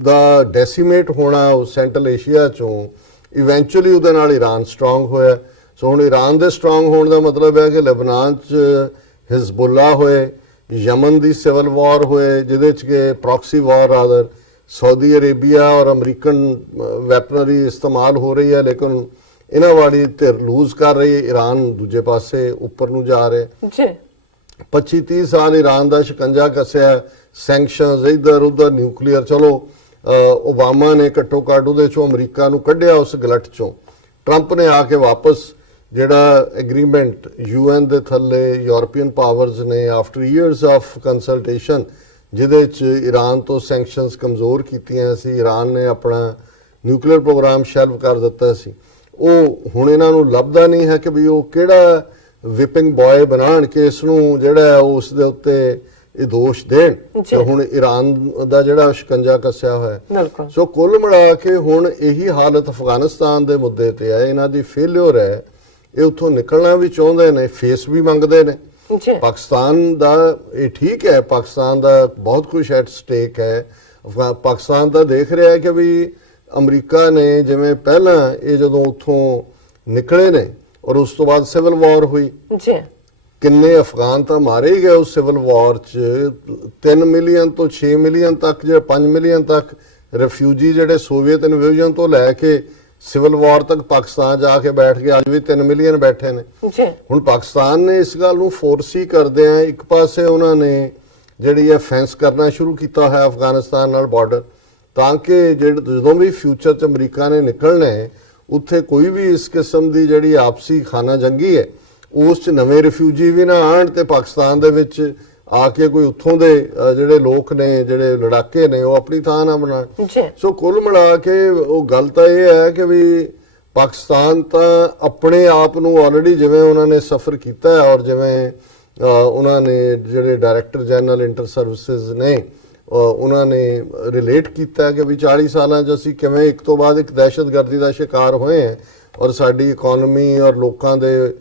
ਦਾ ਡੈਸੀਮੇਟ ਹੋਣਾ ਉਹ ਸੈਂਟਰਲ ਏਸ਼ੀਆ 'ਚੋਂ ਇਵੈਂਚੁਅਲੀ ਉਹਦੇ ਨਾਲ ਈਰਾਨ ਸਟਰੋਂਗ ਹੋਇਆ। ਸੋ ਹੁਣ ਈਰਾਨ ਦੇ ਸਟਰੋਂਗ ਹੋਣ ਦਾ ਮਤਲਬ ਹੈ ਕਿ ਲੈਬਨਾਨ 'ਚ ਹਿਜ਼ਬੁੱਲਾ ਹੋਏ, ਯਮਨ ਦੀ ਸਿਵਲ ਵਾਰ ਹੋਏ ਜਿਹਦੇ 'ਚ ਕਿ ਪ੍ਰੌਕਸੀ ਵਾਰ ਰਾਦਰ, ਸਾਊਦੀ ਅਰੇਬੀਆ ਔਰ ਅਮਰੀਕਨ ਵੈਪਨਰੀ ਇਸਤੇਮਾਲ ਹੋ ਰਹੀ ਹੈ, ਲੇਕਿਨ ਇਹਨਾਂ ਵਾਲੀ ਧਿਰ ਲੂਜ਼ ਕਰ ਰਹੀ ਹੈ, ਈਰਾਨ ਦੂਜੇ ਪਾਸੇ ਉੱਪਰ ਨੂੰ ਜਾ ਰਿਹਾ। 25-30 ਸਾਲ ਈਰਾਨ ਦਾ ਸ਼ਿਕੰਜਾ ਕੱਸਿਆ, ਸੈਂਕਸ਼ਨਸ ਇੱਧਰ ਉੱਧਰ, ਨਿਊਕਲੀਅਰ। ਚਲੋ ਓਬਾਮਾ ਨੇ ਘੱਟੋ ਘੱਟ ਉਹਦੇ 'ਚੋਂ ਅਮਰੀਕਾ ਨੂੰ ਕੱਢਿਆ ਉਸ ਗਲਟ 'ਚੋਂ। ਟਰੰਪ ਨੇ ਆ ਕੇ ਵਾਪਸ ਜਿਹੜਾ ਐਗਰੀਮੈਂਟ UN ਦੇ ਥੱਲੇ ਯੂਰਪੀਅਨ ਪਾਵਰਸ ਨੇ ਆਫਟਰ ਈਅਰਸ ਆਫ ਕੰਸਲਟੇਸ਼ਨ, ਜਿਹਦੇ 'ਚ ਈਰਾਨ ਤੋਂ ਸੈਂਕਸ਼ਨਸ ਕਮਜ਼ੋਰ ਕੀਤੀਆਂ ਸੀ, ਈਰਾਨ ਨੇ ਆਪਣਾ ਨਿਊਕਲੀਅਰ ਪ੍ਰੋਗਰਾਮ ਸ਼ੈਲਵ ਕਰ ਦਿੱਤਾ ਸੀ, ਉਹ ਹੁਣ ਇਹਨਾਂ ਨੂੰ ਲੱਭਦਾ ਨਹੀਂ ਹੈ ਕਿ ਵੀ ਉਹ ਕਿਹੜਾ ਵਿਪਿੰਗ ਬॉय ਬਣਾਉਣ ਕੇ ਇਸ ਨੂੰ ਜਿਹੜਾ ਉਹ ਉਸ ਦੇ ਉੱਤੇ ਇਹ ਦੋਸ਼ ਦੇਣ। ਤੇ ਹੁਣ ਈਰਾਨ ਦਾ ਜਿਹੜਾ ਸ਼ਿਕੰਜਾ ਕੱਸਿਆ ਹੋਇਆ। ਸੋ ਕੁੱਲ ਮਿਲਾ ਕੇ ਹੁਣ ਇਹੀ ਹਾਲਤ ਅਫਗਾਨਿਸਤਾਨ ਦੇ ਮੁੱਦੇ ਤੇ ਹੈ। ਇਹਨਾਂ ਦੀ ਫੇਲਿਓਰ ਹੈ, ਇਹ ਉੱਥੋਂ ਨਿਕਲਣਾ ਵੀ ਚਾਹੁੰਦੇ ਨੇ, ਫੇਸ ਵੀ ਮੰਗਦੇ ਨੇ। ਪਾਕਿਸਤਾਨ ਦਾ ਇਹ ਠੀਕ ਹੈ, ਪਾਕਿਸਤਾਨ ਦਾ ਬਹੁਤ ਕੁਝ ਐਟ ਸਟੇਕ ਹੈ। ਪਾਕਿਸਤਾਨ ਤਾਂ ਦੇਖ ਰਿਹਾ ਹੈ ਕਿ ਵੀ ਅਮਰੀਕਾ ਨੇ ਜਿਵੇਂ ਪਹਿਲਾਂ ਇਹ ਜਦੋਂ ਉੱਥੋਂ ਨਿਕਲੇ ਨੇ ਔਰ ਉਸ ਤੋਂ ਬਾਅਦ ਸਿਵਲ ਵਾਰ ਹੋਈ, ਕਿੰਨੇ ਅਫਗਾਨ ਤਾਂ ਮਾਰੇ ਹੀ ਗਏ ਉਸ ਸਿਵਲ ਵਾਰ 'ਚ। 3 ਮਿਲੀਅਨ ਤੋਂ 6 ਮਿਲੀਅਨ ਤੱਕ, ਜਾਂ 5 ਮਿਲੀਅਨ ਤੱਕ ਰਿਫਿਊਜੀ ਜਿਹੜੇ ਸੋਵੀਅਤ ਇਨਵੇਜਨ ਤੋਂ ਲੈ ਕੇ ਸਿਵਲ ਵਾਰ ਤੱਕ ਪਾਕਿਸਤਾਨ ਜਾ ਕੇ ਬੈਠ ਗਏ। ਅੱਜ ਵੀ 3 ਮਿਲੀਅਨ ਬੈਠੇ ਨੇ। ਹੁਣ ਪਾਕਿਸਤਾਨ ਨੇ ਇਸ ਗੱਲ ਨੂੰ ਫੋਰਸੀ ਕਰਦੇ ਆ, ਇੱਕ ਪਾਸੇ ਉਹਨਾਂ ਨੇ ਜਿਹੜੀ ਹੈ ਫੈਂਸ ਕਰਨਾ ਸ਼ੁਰੂ ਕੀਤਾ ਹੈ ਅਫਗਾਨਿਸਤਾਨ ਨਾਲ ਬਾਰਡਰ, ਤਾਂ ਕਿ ਜਦੋਂ ਵੀ ਫਿਊਚਰ 'ਚ ਅਮਰੀਕਾ ਨੇ ਨਿਕਲਣਾ ਹੈ ਉੱਥੇ ਕੋਈ ਵੀ ਇਸ ਕਿਸਮ ਦੀ ਜਿਹੜੀ ਆਪਸੀ ਖਾਨਾ ਜੰਗੀ ਹੈ ਉਸ 'ਚ ਨਵੇਂ ਰਿਫਿਊਜੀ ਵੀ ਨਾ ਆਉਣ ਤੇ ਪਾਕਿਸਤਾਨ ਦੇ ਵਿੱਚ ਆ ਕੇ ਕੋਈ ਉੱਥੋਂ ਦੇ ਜਿਹੜੇ ਲੋਕ ਨੇ, ਜਿਹੜੇ ਲੜਾਕੇ ਨੇ, ਉਹ ਆਪਣੀ ਥਾਂ ਨਾ ਬਣਾਉਣ। ਸੋ ਕੁੱਲ ਮਿਲਾ ਕੇ ਉਹ ਗੱਲ ਤਾਂ ਇਹ ਹੈ ਕਿ ਵੀ ਪਾਕਿਸਤਾਨ ਤਾਂ ਆਪਣੇ ਆਪ ਨੂੰ ਆਲਰੇਡੀ ਜਿਵੇਂ ਉਹਨਾਂ ਨੇ ਸਫਰ ਕੀਤਾ ਹੈ, ਔਰ ਜਿਵੇਂ ਉਹਨਾਂ ਨੇ ਜਿਹੜੇ ਡਾਇਰੈਕਟਰ ਜਨਰਲ ਇੰਟਰ ਸਰਵਿਸਿਜ਼ ਨੇ ਉਹਨਾਂ ਨੇ ਰਿਲੇਟ ਕੀਤਾ ਕਿ ਵੀ 40 ਸਾਲਾਂ 'ਚ ਅਸੀਂ ਕਿਵੇਂ ਇੱਕ ਤੋਂ ਬਾਅਦ ਇੱਕ ਦਹਿਸ਼ਤਗਰਦੀ ਦਾ ਸ਼ਿਕਾਰ ਹੋਏ ਹਾਂ, ਔਰ ਸਾਡੀ ਇਕਨੋਮੀ ਔਰ ਲੋਕਾਂ ਦੇ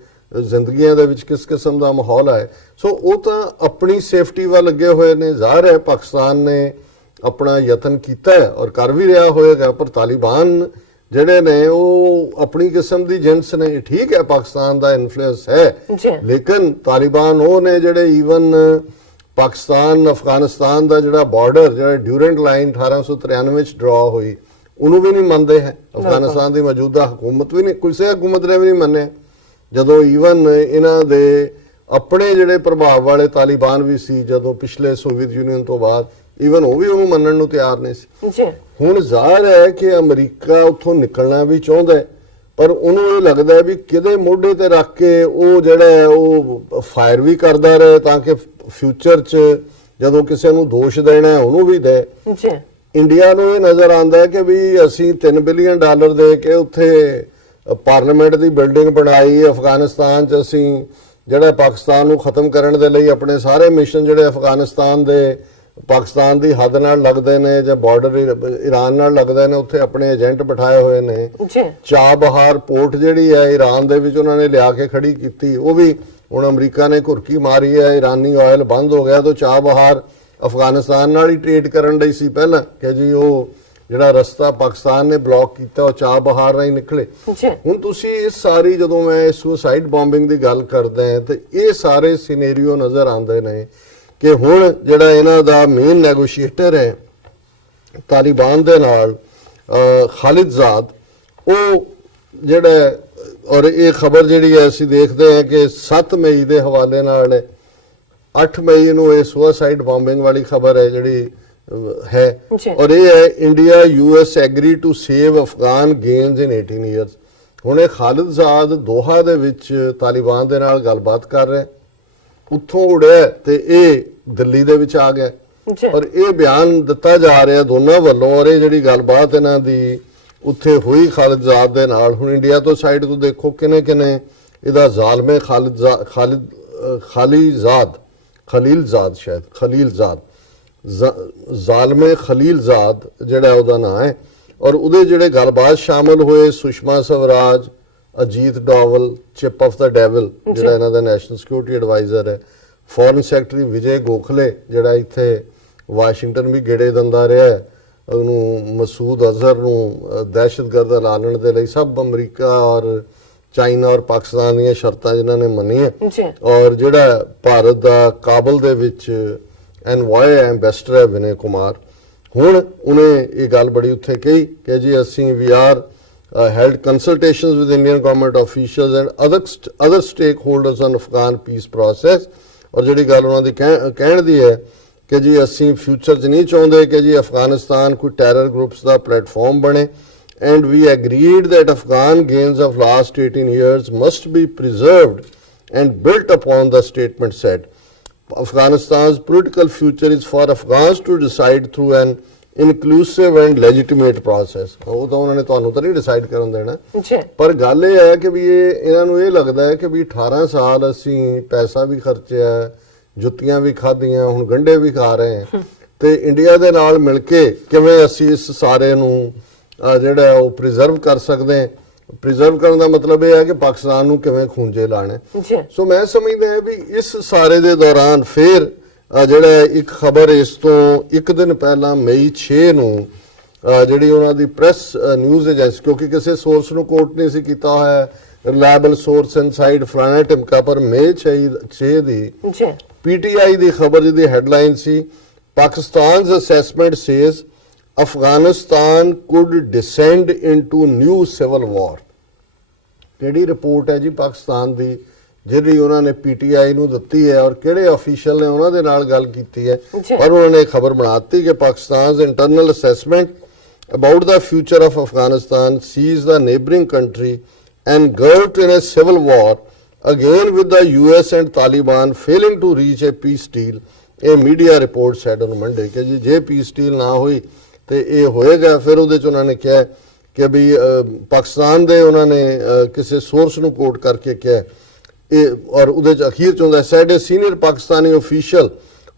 ਜ਼ਿੰਦਗੀਆਂ ਦੇ ਵਿੱਚ ਕਿਸ ਕਿਸਮ ਦਾ ਮਾਹੌਲ ਹੈ। ਸੋ ਉਹ ਤਾਂ ਆਪਣੀ ਸੇਫਟੀ ਵੱਲ ਲੱਗੇ ਹੋਏ ਨੇ। ਜ਼ਾਹਿਰ ਹੈ ਪਾਕਿਸਤਾਨ ਨੇ ਆਪਣਾ ਯਤਨ ਕੀਤਾ ਹੈ ਔਰ ਕਰ ਵੀ ਰਿਹਾ ਹੋਏਗਾ, ਪਰ ਤਾਲਿਬਾਨ ਜਿਹੜੇ ਨੇ ਉਹ ਆਪਣੀ ਕਿਸਮ ਦੀ ਜਿੰਸ ਨੇ। ਠੀਕ ਹੈ ਪਾਕਿਸਤਾਨ ਦਾ ਇਨਫਲੂਐਂਸ ਹੈ, ਲੇਕਿਨ ਤਾਲਿਬਾਨ ਉਹ ਨੇ ਜਿਹੜੇ ਈਵਨ ਪਾਕਿਸਤਾਨ ਅਫਗਾਨਿਸਤਾਨ ਦਾ ਜਿਹੜਾ ਬਾਰਡਰ, ਜਿਹੜਾ ਡਿਊਰੈਂਟ ਲਾਈਨ 1893 ਵਿੱਚ ਡਰਾ ਹੋਈ, ਉਹਨੂੰ ਵੀ ਨਹੀਂ ਮੰਨਦੇ ਹੈ। ਅਫਗਾਨਿਸਤਾਨ ਦੀ ਮੌਜੂਦਾ ਹਕੂਮਤ ਵੀ ਨਹੀਂ, ਕਿਸੇ ਹਕੂਮਤ ਨੇ ਵੀ ਨਹੀਂ ਮੰਨਿਆ। ਜਦੋਂ ਈਵਨ ਇਹਨਾਂ ਦੇ ਆਪਣੇ ਜਿਹੜੇ ਪ੍ਰਭਾਵ ਵਾਲੇ ਤਾਲਿਬਾਨ ਵੀ ਸੀ, ਜਦੋਂ ਪਿਛਲੇ ਸੋਵੀਅਤ ਯੂਨੀਅਨ ਤੋਂ ਬਾਅਦ, ਈਵਨ ਉਹ ਵੀ ਉਹਨੂੰ ਮੰਨਣ ਨੂੰ ਤਿਆਰ ਨਹੀਂ ਸੀ। ਹੁਣ ਜ਼ਾਹਰ ਹੈ ਕਿ ਅਮਰੀਕਾ ਉੱਥੋਂ ਨਿਕਲਣਾ ਵੀ ਚਾਹੁੰਦਾ ਹੈ, ਪਰ ਉਹਨੂੰ ਇਹ ਲੱਗਦਾ ਹੈ ਵੀ ਕਿਹਦੇ ਮੋਢੇ ਤੇ ਰੱਖ ਕੇ ਉਹ ਜਿਹੜਾ ਹੈ ਉਹ ਫਾਇਰ ਵੀ ਕਰਦਾ ਰਹੇ, ਤਾਂ ਕਿ ਫਿਊਚਰ 'ਚ ਜਦੋਂ ਕਿਸੇ ਨੂੰ ਦੋਸ਼ ਦੇਣਾ ਉਹਨੂੰ ਵੀ ਦੇ। ਇੰਡੀਆ ਨੂੰ ਇਹ ਨਜ਼ਰ ਆਉਂਦਾ ਹੈ ਕਿ ਵੀ ਅਸੀਂ $3 ਬਿਲੀਅਨ ਦੇ ਕੇ ਉੱਥੇ ਪਾਰਲੀਮੈਂਟ ਦੀ ਬਿਲਡਿੰਗ ਬਣਾਈ। ਅਫਗਾਨਿਸਤਾਨ 'ਚ ਅਸੀਂ ਜਿਹੜਾ ਪਾਕਿਸਤਾਨ ਨੂੰ ਖਤਮ ਕਰਨ ਦੇ ਲਈ ਆਪਣੇ ਸਾਰੇ ਮਿਸ਼ਨ ਜਿਹੜੇ ਅਫਗਾਨਿਸਤਾਨ ਦੇ ਪਾਕਿਸਤਾਨ ਦੀ ਹੱਦ ਨਾਲ ਲੱਗਦੇ ਨੇ ਜਾਂ ਬਾਰਡਰ ਈਰਾਨ ਨਾਲ ਲੱਗਦੇ ਨੇ, ਉੱਥੇ ਆਪਣੇ ਏਜੰਟ ਬਿਠਾਏ ਹੋਏ ਨੇ। ਚਾਬਹਾਰ ਪੋਰਟ ਜਿਹੜੀ ਹੈ ਈਰਾਨ ਦੇ ਵਿੱਚ ਉਹਨਾਂ ਨੇ ਲਿਆ ਕੇ ਖੜੀ ਕੀਤੀ, ਉਹ ਵੀ ਹੁਣ ਅਮਰੀਕਾ ਨੇ ਘੁਰਕੀ ਮਾਰੀ ਹੈ। ਈਰਾਨੀ ਆਇਲ ਬੰਦ ਹੋ ਗਿਆ ਤਾਂ ਚਾਬਹਾਰ ਅਫਗਾਨਿਸਤਾਨ ਨਾਲ ਹੀ ਟ੍ਰੇਡ ਕਰਨ ਲਈ ਸੀ ਪਹਿਲਾਂ, ਕਿ ਜੀ ਉਹ ਜਿਹੜਾ ਰਸਤਾ ਪਾਕਿਸਤਾਨ ਨੇ ਬਲੌਕ ਕੀਤਾ ਉਹ ਚਾਬਹਾਰ ਰਾਹੀਂ ਨਿਕਲੇ। ਹੁਣ ਤੁਸੀਂ ਇਸ ਸਾਰੀ, ਜਦੋਂ ਮੈਂ ਸੁਸਾਈਡ ਬੰਬਿੰਗ ਦੀ ਗੱਲ ਕਰਦਾ ਹਾਂ, ਤੇ ਇਹ ਸਾਰੇ ਸਿਨੈਰੀਓ ਨਜ਼ਰ ਆਉਂਦੇ ਨੇ ਕਿ ਹੁਣ ਜਿਹੜਾ ਇਹਨਾਂ ਦਾ ਮੇਨ ਨੈਗੋਸ਼ੀਏਟਰ ਹੈ ਤਾਲਿਬਾਨ ਦੇ ਨਾਲ ਖਾਲਿਦ ਜ਼ਾਦ, ਉਹ ਜਿਹੜਾ, ਔਰ ਇਹ ਖਬਰ ਜਿਹੜੀ ਹੈ ਅਸੀਂ ਦੇਖਦੇ ਹਾਂ ਕਿ 7 ਮਈ ਦੇ ਹਵਾਲੇ ਨਾਲ 8 ਮਈ ਨੂੰ ਇਹ ਸੁਸਾਈਡ ਬੰਬਿੰਗ ਵਾਲੀ ਖਬਰ ਹੈ ਜਿਹੜੀ ਹੈ, ਔਰ ਇਹ ਹੈ India US agree to save Afghan gains in 18 years. ਹੁਣ ਇਹ ਖਾਲਿਦ ਜ਼ਾਦ ਦੋਹਾ ਦੇ ਵਿੱਚ ਤਾਲਿਬਾਨ ਦੇ ਨਾਲ ਗੱਲਬਾਤ ਕਰ ਰਿਹਾ, ਉੱਥੋਂ ਉੜਿਆ ਤੇ ਇਹ ਦਿੱਲੀ ਦੇ ਵਿੱਚ ਆ ਗਿਆ, ਔਰ ਇਹ ਬਿਆਨ ਦਿੱਤਾ ਜਾ ਰਿਹਾ ਦੋਨਾਂ ਵੱਲੋਂ। ਔਰ ਇਹ ਜਿਹੜੀ ਗੱਲਬਾਤ ਇਹਨਾਂ ਦੀ ਉੱਥੇ ਹੋਈ ਖਾਲਿਦ ਜ਼ਾਦ ਦੇ ਨਾਲ, ਹੁਣ ਇੰਡੀਆ ਤੋਂ ਸਾਈਡ ਤੋਂ ਦੇਖੋ ਕਿਨੇ ਕਿਨੇ ਇਹਦਾ ਜ਼ਾਲਮੇ ਜ਼ਾਲਮੇ ਖਲੀਲ ਜ਼ਾਦ ਜਿਹੜਾ ਉਹਦਾ ਨਾਂ ਹੈ। ਔਰ ਉਹਦੇ ਜਿਹੜੇ ਗੱਲਬਾਤ ਸ਼ਾਮਲ ਹੋਏ, ਸੁਸ਼ਮਾ ਸਵਰਾਜ, ਅਜੀਤ ਡੋਵਲ, ਚਿਪ ਆਫ ਦਾ ਡੈਵਲ ਜਿਹੜਾ ਇਹਨਾਂ ਦਾ ਨੈਸ਼ਨਲ ਸਿਕਿਉਰਿਟੀ ਐਡਵਾਈਜ਼ਰ ਹੈ, ਫੋਰਨ ਸੈਕਟਰੀ ਵਿਜੇ ਗੋਖਲੇ ਜਿਹੜਾ ਇੱਥੇ ਵਾਸ਼ਿੰਗਟਨ ਵੀ ਗੇੜੇ ਦਿੰਦਾ ਰਿਹਾ ਹੈ, ਉਹਨੂੰ ਮਸੂਦ ਅਜ਼ਹਰ ਨੂੰ ਦਹਿਸ਼ਤਗਰਦ ਐਲਾਨਣ ਦੇ ਲਈ, ਸਭ ਅਮਰੀਕਾ ਔਰ ਚਾਈਨਾ ਔਰ ਪਾਕਿਸਤਾਨ ਦੀਆਂ ਸ਼ਰਤਾਂ ਜਿਨ੍ਹਾਂ ਨੇ ਮੰਨੀਆਂ। ਔਰ ਜਿਹੜਾ ਭਾਰਤ ਦਾ ਕਾਬਲ ਦੇ ਵਿੱਚ ਐਨਵਾਏ ਐਂਬੈਸਡਰ ਹੈ ਵਿਨੇ ਕੁਮਾਰ, ਹੁਣ ਉਹਨੇ ਇਹ ਗੱਲ ਬੜੀ ਉੱਥੇ ਕਹੀ ਕਿ ਜੀ ਅਸੀਂ we are held consultations with Indian government officials and other stakeholders on Afghan peace process। ਔਰ ਜਿਹੜੀ ਗੱਲ ਉਹਨਾਂ ਦੀ ਕਹਿਣ ਦੀ ਹੈ ਕਿ ਜੀ ਅਸੀਂ ਫਿਊਚਰ 'ਚ ਨਹੀਂ ਚਾਹੁੰਦੇ ਕਿ ਜੀ ਅਫਗਾਨਿਸਤਾਨ ਕੋਈ ਟੈਰਰ ਗਰੁੱਪਸ ਦਾ ਪਲੇਟਫਾਰਮ ਬਣੇ, and we agreed that Afghan gains of last 18 years must be preserved and built upon, the statement said. Afghanistan's political future is for Afghans to decide through an inclusive and legitimate process। ਉਹ ਤਾਂ ਉਹਨਾਂ ਨੇ ਤੁਹਾਨੂੰ ਤਾਂ ਨਹੀਂ decide ਕਰਨ ਦੇਣਾ, ਪਰ ਗੱਲ ਇਹ ਹੈ ਕਿ ਵੀ ਇਹਨਾਂ ਨੂੰ ਇਹ ਲੱਗਦਾ ਹੈ ਕਿ ਵੀ 18 ਸਾਲ ਅਸੀਂ ਪੈਸਾ ਵੀ ਖਰਚਿਆ, ਜੁੱਤੀਆਂ ਵੀ ਖਾਧੀਆਂ, ਹੁਣ ਗੰਢੇ ਵੀ ਖਾ ਰਹੇ ਹਾਂ, ਤੇ ਇੰਡੀਆ ਦੇ ਨਾਲ ਮਿਲ ਕੇ ਕਿਵੇਂ ਅਸੀਂ ਇਸ ਸਾਰੇ ਨੂੰ ਜਿਹੜਾ ਉਹ ਪ੍ਰੀਜ਼ਰਵ ਕਰ ਸਕਦੇ ਹਾਂ। ਪ੍ਰੀਜ਼ਰਵ ਕਰਨ ਦਾ ਮਤਲਬ ਇਹ ਹੈ ਕਿ ਪਾਕਿਸਤਾਨ ਨੂੰ ਕਿਵੇਂ ਖੂੰਜੇ ਲਾਣਾ। ਸੋ ਮੈਂ ਸਮਝਦਾ ਹਾਂ ਵੀ ਇਸ ਸਾਰੇ ਦੇ ਦੌਰਾਨ ਫਿਰ ਜਿਹੜਾ ਇੱਕ ਖਬਰ ਇਸ ਤੋਂ ਇੱਕ ਦਿਨ ਪਹਿਲਾਂ ਮਈ 6 ਨੂੰ ਜਿਹੜੀ ਉਹਨਾਂ ਦੀ ਪ੍ਰੈਸ ਨਿਊਜ਼ ਏਜੰਸੀ, ਕਿਉਂਕਿ ਕਿਸੇ ਸੋਰਸ ਨੂੰ ਕੋਟ ਨਹੀਂ ਸੀ ਕੀਤਾ ਹੋਇਆ, ਰਿਲਾਇਬਲ ਸੋਰਸ ਇਨਸਾਈਡ ਫਲਾਣਾ ਟਿਮਕਾ, ਪਰ ਮਈ 6 ਦੀ PTI ਦੀ ਖਬਰ ਜਿਹਦੀ headline C, ਪਾਕਿਸਤਾਨ's assessment says Afghanistan could descend into new civil war। ਕਿਹੜੀ ਰਿਪੋਰਟ ਹੈ ਜੀ ਪਾਕਿਸਤਾਨ ਦੀ ਜਿਹੜੀ ਉਹਨਾਂ ਨੇ PTI ਨੂੰ ਦਿੱਤੀ ਹੈ, ਔਰ ਕਿਹੜੇ ਅਫੀਸ਼ੀਅਲ ਨੇ ਉਹਨਾਂ ਦੇ ਨਾਲ ਗੱਲ ਕੀਤੀ ਹੈ, ਪਰ ਉਹਨਾਂ ਨੇ ਖਬਰ ਬਣਾਤੀ ਕਿ ਪਾਕਿਸਤਾਨ's internal assessment about the future of Afghanistan sees the neighboring country engulfed in a civil war again with the US and Taliban failing to reach a peace deal। ਇਹ media report said on Monday ਕਿ ਜੀ ਜੇ peace deal ਨਾ ਹੋਈ ਤੇ ਇਹ ਹੋਏਗਾ। ਫਿਰ ਉਹਦੇ 'ਚ ਉਹਨਾਂ ਨੇ ਕਿਹਾ ਕਿ ਵੀ ਪਾਕਿਸਤਾਨ ਦੇ ਉਹਨਾਂ ਨੇ ਕਿਸੇ ਸੋਰਸ ਨੂੰ ਕੋਟ ਕਰਕੇ ਕਿਹਾ ਇਹ, ਔਰ ਉਹਦੇ 'ਚ ਅਖੀਰ 'ਚ ਹੁੰਦਾ said a senior Pakistani official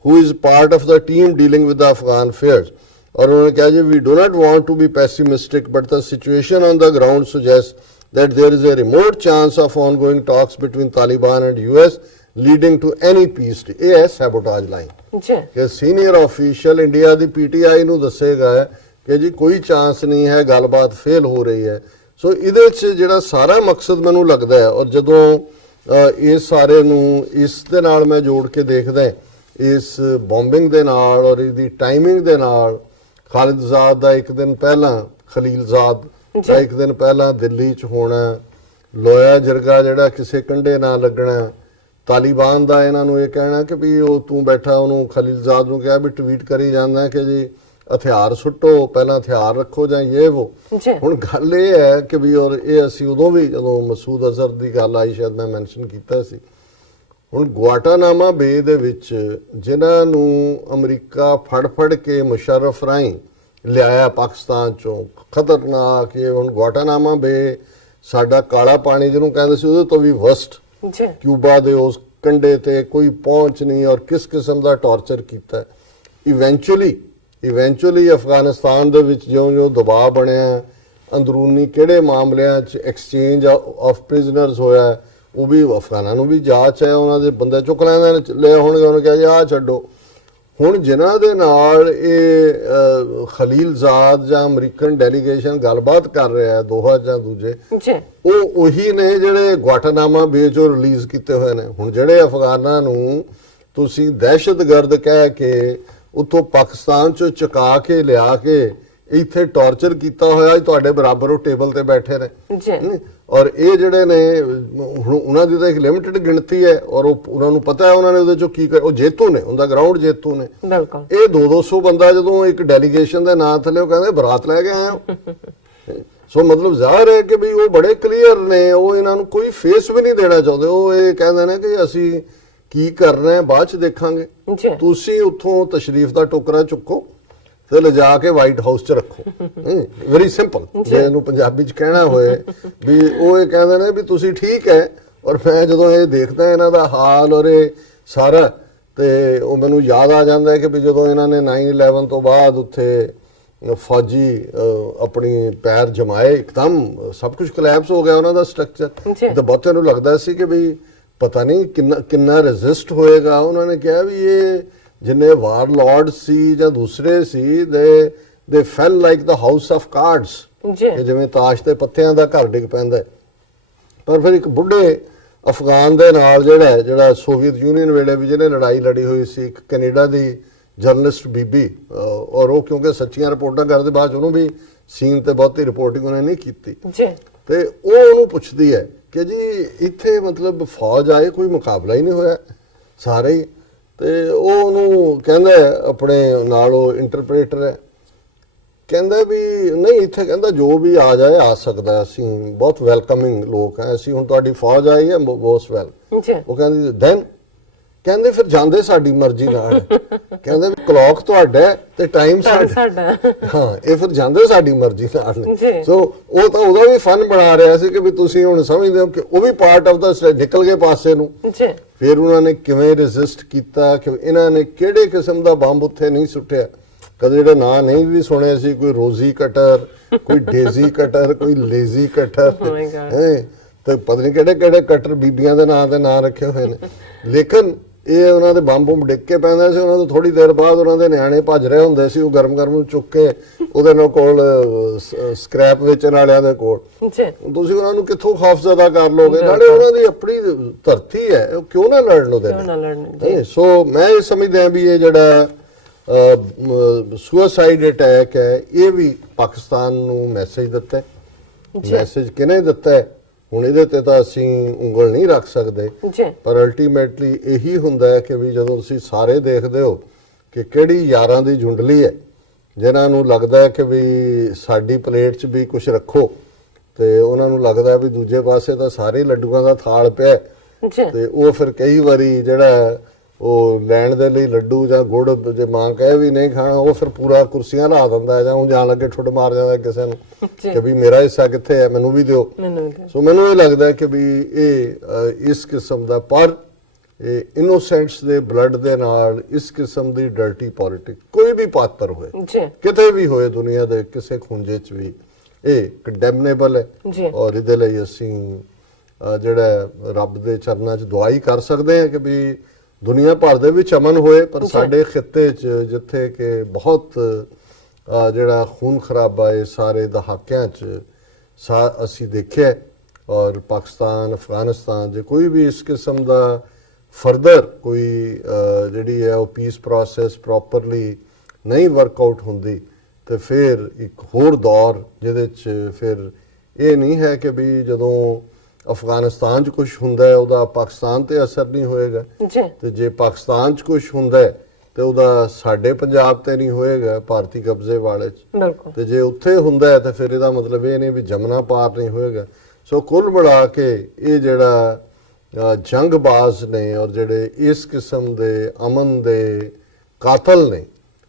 who is part of the team dealing with the Afghan affairs। ਔਰ ਉਹਨਾਂ ਨੇ ਕਿਹਾ ਜੀ we do not want to be pessimistic but the situation on the ground suggests that there is a remote chance of ongoing talks between Taliban and US leading to any peace deal. ਇਹ ਹੈ sabotage line ਜੀ ਕਿ senior official India ਦੀ PTI ਨੂੰ ਦੱਸੇਗਾ ਕਿ ਜੀ ਕੋਈ chance ਨਹੀਂ ਹੈ, ਗੱਲਬਾਤ ਫੇਲ ਹੋ ਰਹੀ ਹੈ। ਸੋ ਇਹਦੇ 'ਚ ਜਿਹੜਾ ਸਾਰਾ ਮਕਸਦ ਮੈਨੂੰ ਲੱਗਦਾ ਹੈ, ਔਰ ਜਦੋਂ ਇਸ ਸਾਰੇ ਨੂੰ ਇਸ ਦੇ ਨਾਲ ਮੈਂ ਜੋੜ ਕੇ ਦੇਖਦਾ ਇਸ ਬੰਬਿੰਗ ਦੇ ਨਾਲ ਔਰ ਇਹਦੀ ਟਾਈਮਿੰਗ ਦੇ ਨਾਲ, ਖਾਲਿਦਜ਼ਾਦ ਦਾ ਇੱਕ ਦਿਨ ਪਹਿਲਾਂ, ਖਲੀਲਜ਼ਾਦ ਦਾ ਇੱਕ ਦਿਨ ਪਹਿਲਾਂ ਦਿੱਲੀ 'ਚ ਹੋਣਾ, ਲੋਇਆ ਜਰਗਾ ਜਿਹੜਾ ਕਿਸੇ ਕੰਢੇ ਨਾ ਲੱਗਣਾ, ਤਾਲਿਬਾਨ ਦਾ ਇਹਨਾਂ ਨੂੰ ਇਹ ਕਹਿਣਾ ਕਿ ਵੀ ਉਹ ਤੂੰ ਬੈਠਾ, ਉਹਨੂੰ ਖਲੀਲਜ਼ਾਦ ਨੂੰ ਕਿਹਾ ਵੀ ਟਵੀਟ ਕਰੀ ਜਾਂਦਾ ਕਿ ਜੀ ਹਥਿਆਰ ਸੁੱਟੋ, ਪਹਿਲਾਂ ਹਥਿਆਰ ਰੱਖੋ ਜਾਂ ਇਹ ਵੋ। ਹੁਣ ਗੱਲ ਇਹ ਹੈ ਕਿ ਵੀ ਔਰ ਇਹ ਅਸੀਂ ਉਦੋਂ ਵੀ ਜਦੋਂ ਮਸੂਦ ਅਜ਼ਹਰ ਦੀ ਗੱਲ ਆਈ ਸ਼ਾਇਦ ਮੈਂ ਮੈਂਸ਼ਨ ਕੀਤਾ ਸੀ, ਹੁਣ ਗੁਆਟਾਨਾਮਾ ਬੇ ਦੇ ਵਿੱਚ ਜਿਨ੍ਹਾਂ ਨੂੰ ਅਮਰੀਕਾ ਫੜ ਕੇ ਮੁਸ਼ਰਫ ਰਾਹੀਂ ਲਿਆਇਆ ਪਾਕਿਸਤਾਨ ਚੋਂ, ਖਤਰਨਾਕ ਇਹ ਹੁਣ ਗੁਆਟਾਨਾਮਾ ਬੇ ਸਾਡਾ ਕਾਲਾ ਪਾਣੀ ਜਿਹਨੂੰ ਕਹਿੰਦੇ ਸੀ ਉਹਦੇ ਤੋਂ ਵੀ ਵਰਸਟ, ਕਿਊਬਾ ਦੇ ਉਸ ਕੰਢੇ ਤੇ ਕੋਈ ਪਹੁੰਚ ਨਹੀਂ ਔਰ ਕਿਸ ਕਿਸਮ ਦਾ ਟਾਰਚਰ ਕੀਤਾ। ਇਵੈਂਚੁਅਲੀ ਅਫਗਾਨਿਸਤਾਨ ਦੇ ਵਿੱਚ ਜਿਉਂ ਦਬਾਅ ਬਣਿਆ, ਅੰਦਰੂਨੀ ਕਿਹੜੇ ਮਾਮਲਿਆਂ 'ਚ ਐਕਸਚੇਂਜ ਆਫ ਪ੍ਰਿਜ਼ਨਰਸ ਹੋਇਆ, ਉਹ ਵੀ ਅਫਗਾਨਾਂ ਨੂੰ ਵੀ ਜਾਂਚ ਹੈ, ਉਹਨਾਂ ਦੇ ਬੰਦੇ ਚੁੱਕ ਲੈਂਦੇ ਲੈ ਹੋਣਗੇ, ਉਹਨੇ ਕਿਹਾ ਜੀ ਆਹ ਛੱਡੋ। ਹੁਣ ਜਿਨ੍ਹਾਂ ਦੇ ਨਾਲ ਇਹ ਖਲੀਲਜ਼ਾਦ ਜਾਂ ਅਮਰੀਕਨ ਡੈਲੀਗੇਸ਼ਨ ਗੱਲਬਾਤ ਕਰ ਰਿਹਾ ਦੋਹਾ ਜਾਂ ਦੂਜੇ, ਉਹ ਉਹੀ ਨੇ ਜਿਹੜੇ ਗੁਆਟਾਨਾਮਾ ਬੇ 'ਚੋਂ ਰਿਲੀਜ਼ ਕੀਤੇ ਹੋਏ ਨੇ। ਹੁਣ ਜਿਹੜੇ ਅਫਗਾਨਾਂ ਨੂੰ ਤੁਸੀਂ ਦਹਿਸ਼ਤਗਰਦ ਕਹਿ ਕੇ ਉੱਥੋਂ ਪਾਕਿਸਤਾਨ 'ਚੋਂ ਚੁਕਾ ਕੇ ਲਿਆ ਕੇ ਇੱਥੇ ਟਾਰਚਰ ਕੀਤਾ ਹੋਇਆ, ਤੁਹਾਡੇ ਬਰਾਬਰ ਉਹ ਟੇਬਲ ਤੇ ਬੈਠੇ ਨੇ। ਔਰ ਇਹ ਜਿਹੜੇ ਨੇ ਹੁਣ ਉਹਨਾਂ ਦੀ ਤਾਂ ਇੱਕ ਲਿਮਿਟਡ ਗਿਣਤੀ ਹੈ ਔਰ ਉਹਨਾਂ ਨੂੰ ਪਤਾ ਹੈ ਉਹਨਾਂ ਨੇ ਉਹਦੇ 'ਚੋਂ ਕੀ ਕਰ, ਉਹ ਜੇਤੂ ਨੇ, ਉਹਦਾ ਗਰਾਊਂਡ ਜੇਤੂ ਨੇ। ਇਹ 200 ਬੰਦਾ ਜਦੋਂ ਇੱਕ ਡੈਲੀਗੇਸ਼ਨ ਦੇ ਨਾਂ ਥੱਲੇ ਉਹ ਕਹਿੰਦੇ ਬਰਾਤ ਲੈ ਕੇ ਆਏ ਹੋ। ਸੋ ਮਤਲਬ ਜ਼ਾਹਰ ਹੈ ਕਿ ਵੀ ਉਹ ਬੜੇ ਕਲੀਅਰ ਨੇ, ਉਹ ਇਹਨਾਂ ਨੂੰ ਕੋਈ ਫੇਸ ਵੀ ਨਹੀਂ ਦੇਣਾ ਚਾਹੁੰਦੇ। ਉਹ ਇਹ ਕਹਿੰਦੇ ਨੇ ਕਿ ਅਸੀਂ ਕੀ ਕਰਨਾ ਹੈ ਬਾਅਦ 'ਚ ਦੇਖਾਂਗੇ, ਤੁਸੀਂ ਉੱਥੋਂ ਤਸ਼ਰੀਫ ਦਾ ਟੋਕਰਾ ਚੁੱਕੋ ਤੇ ਲਿਜਾ ਕੇ ਵਾਈਟ ਹਾਊਸ 'ਚ ਰੱਖੋ। ਵੈਰੀ ਸਿੰਪਲ, ਜੇ ਇਹਨੂੰ ਪੰਜਾਬੀ 'ਚ ਕਹਿਣਾ ਹੋਏ ਵੀ ਉਹ ਇਹ ਕਹਿੰਦੇ ਨੇ ਵੀ ਤੁਸੀਂ ਠੀਕ ਹੈ। ਔਰ ਮੈਂ ਜਦੋਂ ਇਹ ਦੇਖਦਾ ਇਹਨਾਂ ਦਾ ਹਾਲ ਔਰ ਇਹ ਸਾਰਾ, ਤੇ ਉਹ ਮੈਨੂੰ ਯਾਦ ਆ ਜਾਂਦਾ ਹੈ ਕਿ ਵੀ ਜਦੋਂ ਇਹਨਾਂ ਨੇ 9/11 ਤੋਂ ਬਾਅਦ ਉੱਥੇ ਫੌਜੀ ਆਪਣੀ ਪੈਰ ਜਮਾਏ, ਇੱਕਦਮ ਸਭ ਕੁਝ ਕੋਲੈਪਸ ਹੋ ਗਿਆ ਉਹਨਾਂ ਦਾ ਸਟਰਕਚਰ। ਤਾਂ ਬਹੁਤਿਆਂ ਨੂੰ ਲੱਗਦਾ ਸੀ ਕਿ ਵੀ ਪਤਾ ਨਹੀਂ ਕਿੰਨਾ ਰੈਜ਼ਿਸਟ ਹੋਏਗਾ। ਉਹਨਾਂ ਨੇ ਕਿਹਾ ਵੀ ਇਹ ਜਿੰਨੇ ਵਾਰ ਲਾਰਡ ਸੀ ਜਾਂ ਦੂਸਰੇ ਸੀ, they fell like the house of cards, ਜਿਵੇਂ ਤਾਸ਼ ਦੇ ਪੱਤਿਆਂ ਦਾ ਘਰ ਡਿੱਗ ਪੈਂਦਾ। ਪਰ ਫਿਰ ਇੱਕ ਬੁੱਢੇ ਅਫਗਾਨ ਦੇ ਨਾਲ ਜਿਹੜਾ ਸੋਵੀਅਤ ਯੂਨੀਅਨ ਵੇਲੇ ਵੀ ਜਿਹਨੇ ਲੜਾਈ ਲੜੀ ਹੋਈ ਸੀ, ਇੱਕ ਕੈਨੇਡਾ ਦੀ ਜਰਨਲਿਸਟ ਬੀਬੀ, ਔਰ ਉਹ ਕਿਉਂਕਿ ਸੱਚੀਆਂ ਰਿਪੋਰਟਾਂ ਕਰਦੇ, ਬਾਅਦ ਉਹਨੂੰ ਵੀ ਸੀਨ ਤੇ ਬਹੁਤੀ ਰਿਪੋਰਟਿੰਗ ਉਹਨੇ ਨਹੀਂ ਕੀਤੀ, ਤੇ ਉਹ ਉਹਨੂੰ ਪੁੱਛਦੀ ਹੈ ਕਿ ਜੀ ਇੱਥੇ ਮਤਲਬ ਫੌਜ ਆਏ, ਕੋਈ ਮੁਕਾਬਲਾ ਹੀ ਨਹੀਂ ਹੋਇਆ ਸਾਰੇ ਹੀ। ਤੇ ਉਹ ਉਹਨੂੰ ਕਹਿੰਦਾ ਆਪਣੇ ਨਾਲ, ਉਹ ਇੰਟਰਪ੍ਰੇਟਰ ਹੈ, ਕਹਿੰਦਾ ਵੀ ਨਹੀਂ ਇੱਥੇ ਕਹਿੰਦਾ ਜੋ ਵੀ ਆ ਜਾਏ ਆ ਸਕਦਾ, ਅਸੀਂ ਬਹੁਤ ਵੈਲਕਮਿੰਗ ਲੋਕ ਹੈ, ਅਸੀਂ ਹੁਣ ਤੁਹਾਡੀ ਫੌਜ ਆਈ ਹੈ ਮੋਸਟ ਵੈਲ। ਉਹ ਕਹਿੰਦੀ ਦੈਨ, ਕਹਿੰਦੇ ਫਿਰ ਜਾਂਦੇ ਸਾਡੀ ਮਰਜ਼ੀ ਨਾਲ, ਕਹਿੰਦੇ ਵੀ ਕਲੌਕ ਤੁਹਾਡਾ ਤੇ ਟਾਈਮ ਸਾਡਾ, ਹਾਂ ਇਹ ਫਿਰ ਜਾਂਦੇ ਸਾਡੀ ਮਰਜ਼ੀ ਨਾਲ ਨੇ। ਸੋ ਉਹ ਤਾਂ ਉਹਦਾ ਵੀ ਫਨ ਬਣਾ ਰਿਹਾ ਸੀ ਕਿ ਵੀ ਤੁਸੀਂ ਹੁਣ ਸਮਝਦੇ ਹੋ ਕਿ ਉਹ ਵੀ ਪਾਰਟ ਆਫ ਦਾ ਨਿਕਲ ਗਏ ਪਾਸੇ ਨੂੰ। ਫਿਰ ਉਹਨਾਂ ਨੇ ਕਿਵੇਂ ਰੈਜ਼ਿਸਟ ਕੀਤਾ, ਕਿ ਇਹਨਾਂ ਨੇ ਕਿਹੜੇ ਕਿਸਮ ਦਾ ਬੰਬ ਉੱਥੇ ਨਹੀਂ ਸੁੱਟਿਆ, ਕਦੇ ਜਿਹੜੇ ਨਾਂ ਨਹੀਂ ਵੀ ਸੁਣੇ ਸੀ, ਕੋਈ ਰੋਜ਼ੀ ਕਟਰ, ਕੋਈ ਡੇਜ਼ੀ ਕਟਰ, ਕੋਈ ਲੇਜ਼ੀ ਕਟਰ, ਤੇ ਪਤਾ ਨਹੀਂ ਕਿਹੜੇ ਕਿਹੜੇ ਕਟਰ ਬੀਬੀਆਂ ਦੇ ਨਾਂ ਰੱਖੇ ਹੋਏ ਨੇ। ਲੇਕਿਨ ਇਹ ਉਹਨਾਂ ਦੇ ਬੰਬ ਡਿੱਗ ਕੇ ਪੈਂਦਾ ਸੀ, ਉਹਨਾਂ ਤੋਂ ਥੋੜੀ ਦੇਰ ਬਾਅਦ ਉਹਨਾਂ ਦੇ ਨਿਆਣੇ ਭੱਜ ਰਹੇ ਹੁੰਦੇ ਸੀ, ਉਹ ਗਰਮ ਨੂੰ ਚੁੱਕ ਕੇ ਉਹਦੇ ਨਾਲ ਕੋਲ ਸਕ੍ਰੈਪ ਵੇਚਣ ਵਾਲਿਆਂ ਦੇ ਕੋਲ। ਤੁਸੀਂ ਉਹਨਾਂ ਨੂੰ ਕਿੱਥੋਂ ਖੌਫਜ਼ਦਾ ਕਰ ਲੋਗੇ, ਨਾਲੇ ਉਹਨਾਂ ਦੀ ਆਪਣੀ ਧਰਤੀ ਹੈ, ਉਹ ਕਿਉਂ ਨਾ ਲੜਨ ਉਹਦੇ। ਸੋ ਮੈਂ ਇਹ ਸਮਝਦਾ ਵੀ ਇਹ ਜਿਹੜਾ ਸੁਸਾਈਡ ਅਟੈਕ ਹੈ, ਇਹ ਵੀ ਪਾਕਿਸਤਾਨ ਨੂੰ ਮੈਸੇਜ ਦਿੱਤਾ। ਮੈਸੇਜ ਕਿਹਨੇ ਦਿੱਤਾ ਹੈ ਹੁਣ ਇਹਦੇ ਤੇ ਤਾਂ ਅਸੀਂ ਉਂਗਲ ਨਹੀਂ ਰੱਖ ਸਕਦੇ, ਪਰ ਅਲਟੀਮੇਟਲੀ ਇਹੀ ਹੁੰਦਾ ਹੈ ਕਿ ਵੀ ਜਦੋਂ ਤੁਸੀਂ ਸਾਰੇ ਦੇਖਦੇ ਹੋ ਕਿ ਕਿਹੜੀ ਯਾਰਾਂ ਦੀ ਜੁੰਡਲੀ ਹੈ, ਜਿਨ੍ਹਾਂ ਨੂੰ ਲੱਗਦਾ ਹੈ ਕਿ ਵੀ ਸਾਡੀ ਪਲੇਟ 'ਚ ਵੀ ਕੁਝ ਰੱਖੋ, ਤੇ ਉਹਨਾਂ ਨੂੰ ਲੱਗਦਾ ਵੀ ਦੂਜੇ ਪਾਸੇ ਤਾਂ ਸਾਰੇ ਲੱਡੂਆਂ ਦਾ ਥਾਲ ਪਿਆ, ਤੇ ਉਹ ਫਿਰ ਕਈ ਵਾਰੀ ਜਿਹੜਾ ਉਹ ਲੈਣ ਦੇ ਲਈ ਲੱਡੂ ਜਾਂ ਗੁੜ ਜੇ ਮਾਂ ਕਹੇ ਵੀ ਨਹੀਂ ਖਾਣਾ, ਉਹ ਫਿਰ ਪੂਰਾ ਕੁਰਸੀਆਂ ਲਾ ਦਿੰਦਾ ਜਾਂ ਉਹ ਜਾਣ ਲੱਗੇ ਠੁੱਡ ਮਾਰ ਜਾਂਦਾ ਕਿਸੇ ਨੂੰ ਕਿ ਵੀ ਮੇਰਾ ਹਿੱਸਾ ਕਿੱਥੇ ਹੈ, ਮੈਨੂੰ ਵੀ ਦਿਓ। ਸੋ ਮੈਨੂੰ ਇਹ ਲੱਗਦਾ ਕਿ ਵੀ ਇਹ ਇਸ ਕਿਸਮ ਦਾ, ਪਰ ਇਹ ਇਨੋਸੈਂਟਸ ਦੇ ਬਲੱਡ ਦੇ ਨਾਲ ਇਸ ਕਿਸਮ ਦੀ ਡਰਟੀ ਪੋਲਿਟਿਕ ਕੋਈ ਵੀ ਪਾਤਰ ਹੋਏ, ਕਿਤੇ ਵੀ ਹੋਏ ਦੁਨੀਆ ਦੇ ਕਿਸੇ ਖੁੰਝੇ 'ਚ ਵੀ, ਇਹ ਕੰਡੈਮਨੇਬਲ ਹੈ ਜੀ। ਔਰ ਇਹਦੇ ਲਈ ਅਸੀਂ ਜਿਹੜਾ ਰੱਬ ਦੇ ਚਰਨਾਂ 'ਚ ਦੁਆ ਹੀ ਕਰ ਸਕਦੇ ਹਾਂ ਕਿ ਵੀ ਦੁਨੀਆ ਭਰ ਦੇ ਵਿੱਚ ਅਮਨ ਹੋਏ, ਪਰ ਸਾਡੇ ਖਿੱਤੇ 'ਚ ਜਿੱਥੇ ਕਿ ਬਹੁਤ ਜਿਹੜਾ ਖੂਨ ਖਰਾਬਾ ਹੈ ਸਾਰੇ ਦਹਾਕਿਆਂ 'ਚ ਅਸੀਂ ਦੇਖਿਆ, ਔਰ ਪਾਕਿਸਤਾਨ ਅਫਗਾਨਿਸਤਾਨ ਜੇ ਕੋਈ ਵੀ ਇਸ ਕਿਸਮ ਦਾ ਫਰਦਰ ਕੋਈ ਜਿਹੜੀ ਹੈ ਉਹ ਪੀਸ ਪ੍ਰੋਸੈਸ ਪ੍ਰੋਪਰਲੀ ਨਹੀਂ ਵਰਕਆਊਟ ਹੁੰਦੀ ਤੇ ਫਿਰ ਇੱਕ ਹੋਰ ਦੌਰ ਜਿਹਦੇ 'ਚ ਫਿਰ ਇਹ ਨਹੀਂ ਹੈ ਕਿ ਵੀ ਜਦੋਂ ਅਫਗਾਨਿਸਤਾਨ 'ਚ ਕੁਝ ਹੁੰਦਾ ਹੈ ਉਹਦਾ ਪਾਕਿਸਤਾਨ ਤੇ ਅਸਰ ਨਹੀਂ ਹੋਏਗਾ ਤੇ ਜੇ ਪਾਕਿਸਤਾਨ 'ਚ ਕੁਝ ਹੁੰਦਾ ਹੈ ਤੇ ਉਹਦਾ ਸਾਡੇ ਪੰਜਾਬ ਤੇ ਨਹੀਂ ਹੋਏਗਾ ਭਾਰਤੀ ਕਬਜ਼ੇ ਵਾਲੇ 'ਚ, ਤੇ ਜੇ ਉੱਥੇ ਹੁੰਦਾ ਹੈ ਤਾਂ ਫਿਰ ਇਹਦਾ ਮਤਲਬ ਇਹ ਨਹੀਂ ਵੀ ਜਮਨਾ ਪਾਰ ਨਹੀਂ ਹੋਏਗਾ। ਸੋ ਕੁੱਲ ਮਿਲਾ ਕੇ ਇਹ ਜਿਹੜਾ ਜੰਗਬਾਜ਼ ਨੇ ਔਰ ਜਿਹੜੇ ਇਸ ਕਿਸਮ ਦੇ ਅਮਨ ਦੇ ਕਾਤਲ ਨੇ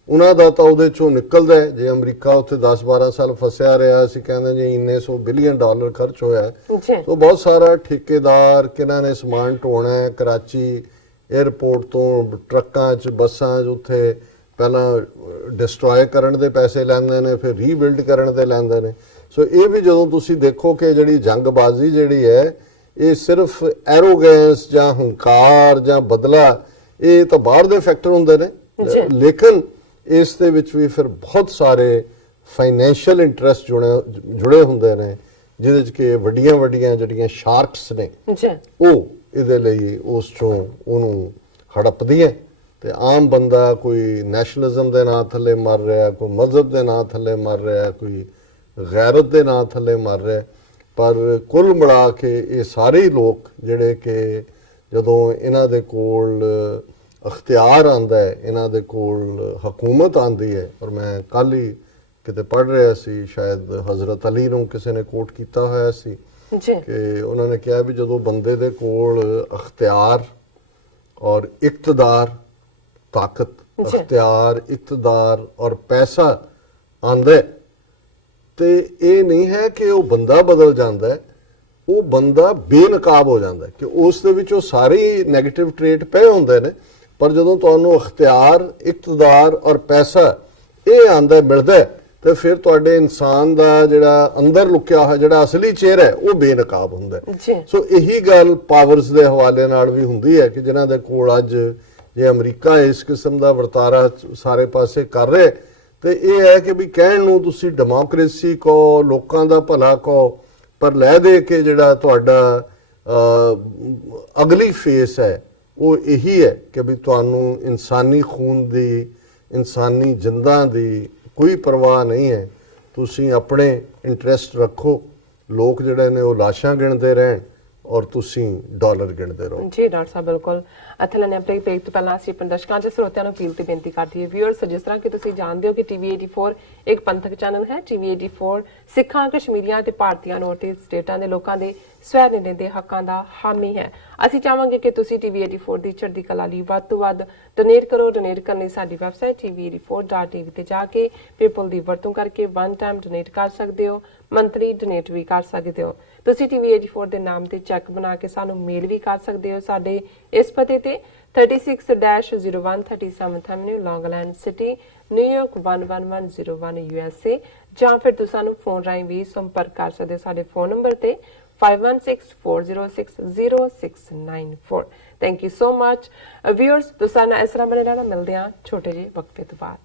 ਉਹਨਾਂ ਦਾ ਤਾਂ ਉਹਦੇ ਚੋਂ ਨਿਕਲਦਾ ਹੈ। ਜੇ ਅਮਰੀਕਾ ਉੱਥੇ 10-12 ਸਾਲ ਫਸਿਆ ਰਿਹਾ, ਅਸੀਂ ਕਹਿੰਦੇ ਜੀ ਇੰਨੇ $100 ਬਿਲੀਅਨ ਖਰਚ ਹੋਇਆ, ਤਾਂ ਬਹੁਤ ਸਾਰਾ ਠੇਕੇਦਾਰ ਕਿਹਨਾਂ ਨੇ ਸਮਾਨ ਢੋਣਾ ਹੈ ਕਰਾਚੀ 에ਅਰਪੋਰਟ ਤੋਂ ਟਰੱਕਾਂ 'ਚ ਬੱਸਾਂ 'ਚ ਉੱਥੇ ਪਹਿਲਾਂ ਡਿਸਟਰੋਏ ਕਰਨ ਦੇ ਪੈਸੇ ਲੈਂਦੇ ਨੇ, ਫਿਰ ਰੀਬਿਲਡ ਕਰਨ ਦੇ ਲੈਂਦੇ ਨੇ। ਸੋ ਇਹ ਵੀ ਜਦੋਂ ਤੁਸੀਂ ਦੇਖੋ ਕਿ ਜਿਹੜੀ ਜੰਗਬਾਜ਼ੀ ਜਿਹੜੀ ਹੈ ਇਹ ਸਿਰਫ ਐਰੋਗੈਂਸ ਜਾਂ ਹੰਕਾਰ ਜਾਂ ਬਦਲਾ, ਇਹ ਤਾਂ ਬਾਹਰ ਦੇ ਫੈਕਟਰ ਹੁੰਦੇ ਨੇ, ਲੇਕਿਨ ਇਸ ਦੇ ਵਿੱਚ ਵੀ ਫਿਰ ਬਹੁਤ ਸਾਰੇ ਫਾਈਨੈਂਸ਼ੀਅਲ ਇੰਟਰਸਟ ਜੁੜੇ ਹੁੰਦੇ ਨੇ ਜਿਹਦੇ 'ਚ ਕਿ ਵੱਡੀਆਂ ਵੱਡੀਆਂ ਜਿਹੜੀਆਂ ਸ਼ਾਰਕਸ ਨੇ ਉਹ ਇਹਦੇ ਲਈ ਉਸ ਚੋਂ ਉਹਨੂੰ ਹੜਪਦੀਆਂ ਤੇ ਆਮ ਬੰਦਾ ਕੋਈ ਨੈਸ਼ਨਲਿਜ਼ਮ ਦੇ ਨਾਂ ਥੱਲੇ ਮਰ ਰਿਹਾ, ਕੋਈ ਮਜ਼ਹਬ ਦੇ ਨਾਂ ਥੱਲੇ ਮਰ ਰਿਹਾ, ਕੋਈ ਗੈਰਤ ਦੇ ਨਾਂ ਥੱਲੇ ਮਰ ਰਿਹਾ। ਪਰ ਕੁੱਲ ਮਿਲਾ ਕੇ ਇਹ ਸਾਰੇ ਲੋਕ ਜਿਹੜੇ ਕਿ ਜਦੋਂ ਇਹਨਾਂ ਦੇ ਕੋਲ ਅਖਤਿਆਰ ਆਂਦਾ ਹੈ, ਇਹਨਾਂ ਦੇ ਕੋਲ ਹਕੂਮਤ ਆਂਦੀ ਹੈ, ਔਰ ਮੈਂ ਕੱਲ ਹੀ ਕਿਤੇ ਪੜ੍ਹ ਰਿਹਾ ਸੀ, ਸ਼ਾਇਦ ਹਜ਼ਰਤ ਅਲੀ ਨੂੰ ਕਿਸੇ ਨੇ ਕੋਟ ਕੀਤਾ ਹੋਇਆ ਸੀ ਕਿ ਉਹਨਾਂ ਨੇ ਕਿਹਾ ਵੀ ਜਦੋਂ ਬੰਦੇ ਦੇ ਕੋਲ ਅਖਤਿਆਰ ਔਰ ਇਕਤਦਾਰ, ਤਾਕਤ, ਅਖਤਿਆਰ, ਇਕਤਦਾਰ ਔਰ ਪੈਸਾ ਆਂਦਾ ਤੇ ਇਹ ਨਹੀਂ ਹੈ ਕਿ ਉਹ ਬੰਦਾ ਬਦਲ ਜਾਂਦਾ ਹੈ, ਉਹ ਬੰਦਾ ਬੇਨਕਾਬ ਹੋ ਜਾਂਦਾ ਕਿ ਉਸ ਦੇ ਵਿੱਚ ਉਹ ਸਾਰੇ ਨੈਗੇਟਿਵ ਟ੍ਰੇਟ ਪਏ ਹੁੰਦੇ ਨੇ, ਪਰ ਜਦੋਂ ਤੁਹਾਨੂੰ ਅਖਤਿਆਰ, ਇਕਤਦਾਰ ਔਰ ਪੈਸਾ ਇਹ ਆਂਦਾ ਮਿਲਦਾ ਤੇ ਫਿਰ ਤੁਹਾਡੇ ਇਨਸਾਨ ਦਾ ਜਿਹੜਾ ਅੰਦਰ ਲੁਕਿਆ ਹੋਇਆ ਜਿਹੜਾ ਅਸਲੀ ਚਿਹਰਾ ਹੈ ਉਹ ਬੇਨਕਾਬ ਹੁੰਦਾ। ਸੋ ਇਹੀ ਗੱਲ ਪਾਵਰਸ ਦੇ ਹਵਾਲੇ ਨਾਲ ਵੀ ਹੁੰਦੀ ਹੈ ਕਿ ਜਿਨ੍ਹਾਂ ਦੇ ਕੋਲ ਅੱਜ ਜੇ ਅਮਰੀਕਾ ਇਸ ਕਿਸਮ ਦਾ ਵਰਤਾਰਾ ਸਾਰੇ ਪਾਸੇ ਕਰ ਰਿਹਾ ਤੇ ਇਹ ਹੈ ਕਿ ਵੀ ਕਹਿਣ ਨੂੰ ਤੁਸੀਂ ਡੈਮੋਕ੍ਰੇਸੀ ਕਹੋ, ਲੋਕਾਂ ਦਾ ਭਲਾ ਕਹੋ, ਪਰ ਲੈ ਦੇ ਕੇ ਜਿਹੜਾ ਤੁਹਾਡਾ ਅਗਲੀ ਫੇਸ ਹੈ ਉਹ ਇਹੀ ਹੈ ਕਿ ਵੀ ਤੁਹਾਨੂੰ ਇਨਸਾਨੀ ਖੂਨ ਦੀ, ਇਨਸਾਨੀ ਜਿੰਦਾਂ ਦੀ ਕੋਈ ਪਰਵਾਹ ਨਹੀਂ ਹੈ। ਤੁਸੀਂ ਆਪਣੇ ਇੰਟਰਸਟ ਰੱਖੋ, ਲੋਕ ਜਿਹੜੇ ਨੇ ਉਹ ਲਾਸ਼ਾਂ ਗਿਣਦੇ ਰਹਿਣ ਔਰ ਤੁਸੀਂ ਡਾਲਰ ਗਿਣਦੇ ਰਹੋ। ਜੀ ਡਾਕਟਰ ਸਾਹਿਬ ਬਿਲਕੁਲ। ਇੱਥੇ ਲੈਣੇ ਆਪਣੇ ਬ੍ਰੇਕ ਤੋਂ ਪਹਿਲਾਂ ਅਸੀਂ ਦਰਸ਼ਕਾਂ ਤੇ ਸਰੋਤਿਆਂ ਨੂੰ ਅਪੀਲ ਤੇ ਬੇਨਤੀ ਕਰਦੀ ਹੈ ਵੀਅਰਸ, ਜਿਸ ਤਰ੍ਹਾਂ ਕਿ ਤੁਸੀਂ ਜਾਣਦੇ ਹੋ ਕਿ ਟੀਵੀ 84 ਇੱਕ ਪੰਥਕ ਚੈਨਲ ਹੈ। ਟੀਵੀ 84 ਸਿੱਖਾਂ, ਕਸ਼ਮੀਰੀਆਂ ਤੇ ਭਾਰਤੀਆਂ ਨੂੰ ਤੇ ਸਟੇਟਾਂ ਦੇ ਲੋਕਾਂ ਦੇ ਸਵੈ ਨਿਰਣੇ ਦੇ ਹੱਕਾਂ ਦਾ ਹਾਮੀ ਹੈ। ਅਸੀਂ ਚਾਹਾਂਗੇ ਕਿ ਤੁਸੀਂ ਟੀਵੀ 84 ਦੀ ਚੜ੍ਹਦੀ ਕਲਾ ਲਈ ਵੱਧ ਤੋਂ ਵੱਧ ਡੋਨੇਟ ਕਰੋ। ਡੋਨੇਟ ਕਰਨ ਲਈ ਸਾਡੀ ਵੈਬਸਾਈਟ tv84.tv ਤੇ ਜਾ ਕੇ ਪੇਪਲ ਦੀ ਵਰਤੋਂ ਕਰਕੇ ਵਨ ਟਾਈਮ ਡੋਨੇਟ ਕਰ ਸਕਦੇ ਹੋ, ਮੰਥਲੀ ਡੋਨੇਟ ਵੀ ਕਰ ਸਕਦੇ ਹੋ। ਤੁਸੀਂ ਟੀਵੀ 84 ਦੇ ਨਾਮ ਤੇ ਚੈੱਕ ਬਣਾ ਕੇ ਸਾਨੂੰ ਮੇਲ ਵੀ ਕਰ ਸਕਦੇ ਹੋ ਸਾਡੇ ਇਸ ਪਤੇ ਤੇ 36-01 ਐਵਨਿਊ, ਲੌਂਗ ਆਈਲੈਂਡ ਸਿਟੀ, ਨਿਊਯਾਰਕ 11101 USA, ਜਾਂ ਫਿਰ ਤੁਸੀਂ ਸਾਨੂੰ ਫੋਨ ਰਾਹੀਂ ਵੀ ਸੰਪਰਕ ਕਰ ਸਕਦੇ ਹੋ ਸਾਡੇ ਫੋਨ ਨੰਬਰ ਤੇ 5164060694। Thank you so much viewers. ਤੁਸੀਂ ਨਾਲ ਇਸ ਤਰ੍ਹਾਂ ਬਣੇ ਰਹਿਣਾ, ਮਿਲਦੇ ਹਾਂ ਛੋਟੇ ਜਿਹੇ ਵਕਫੇ ਤੋਂ ਬਾਅਦ।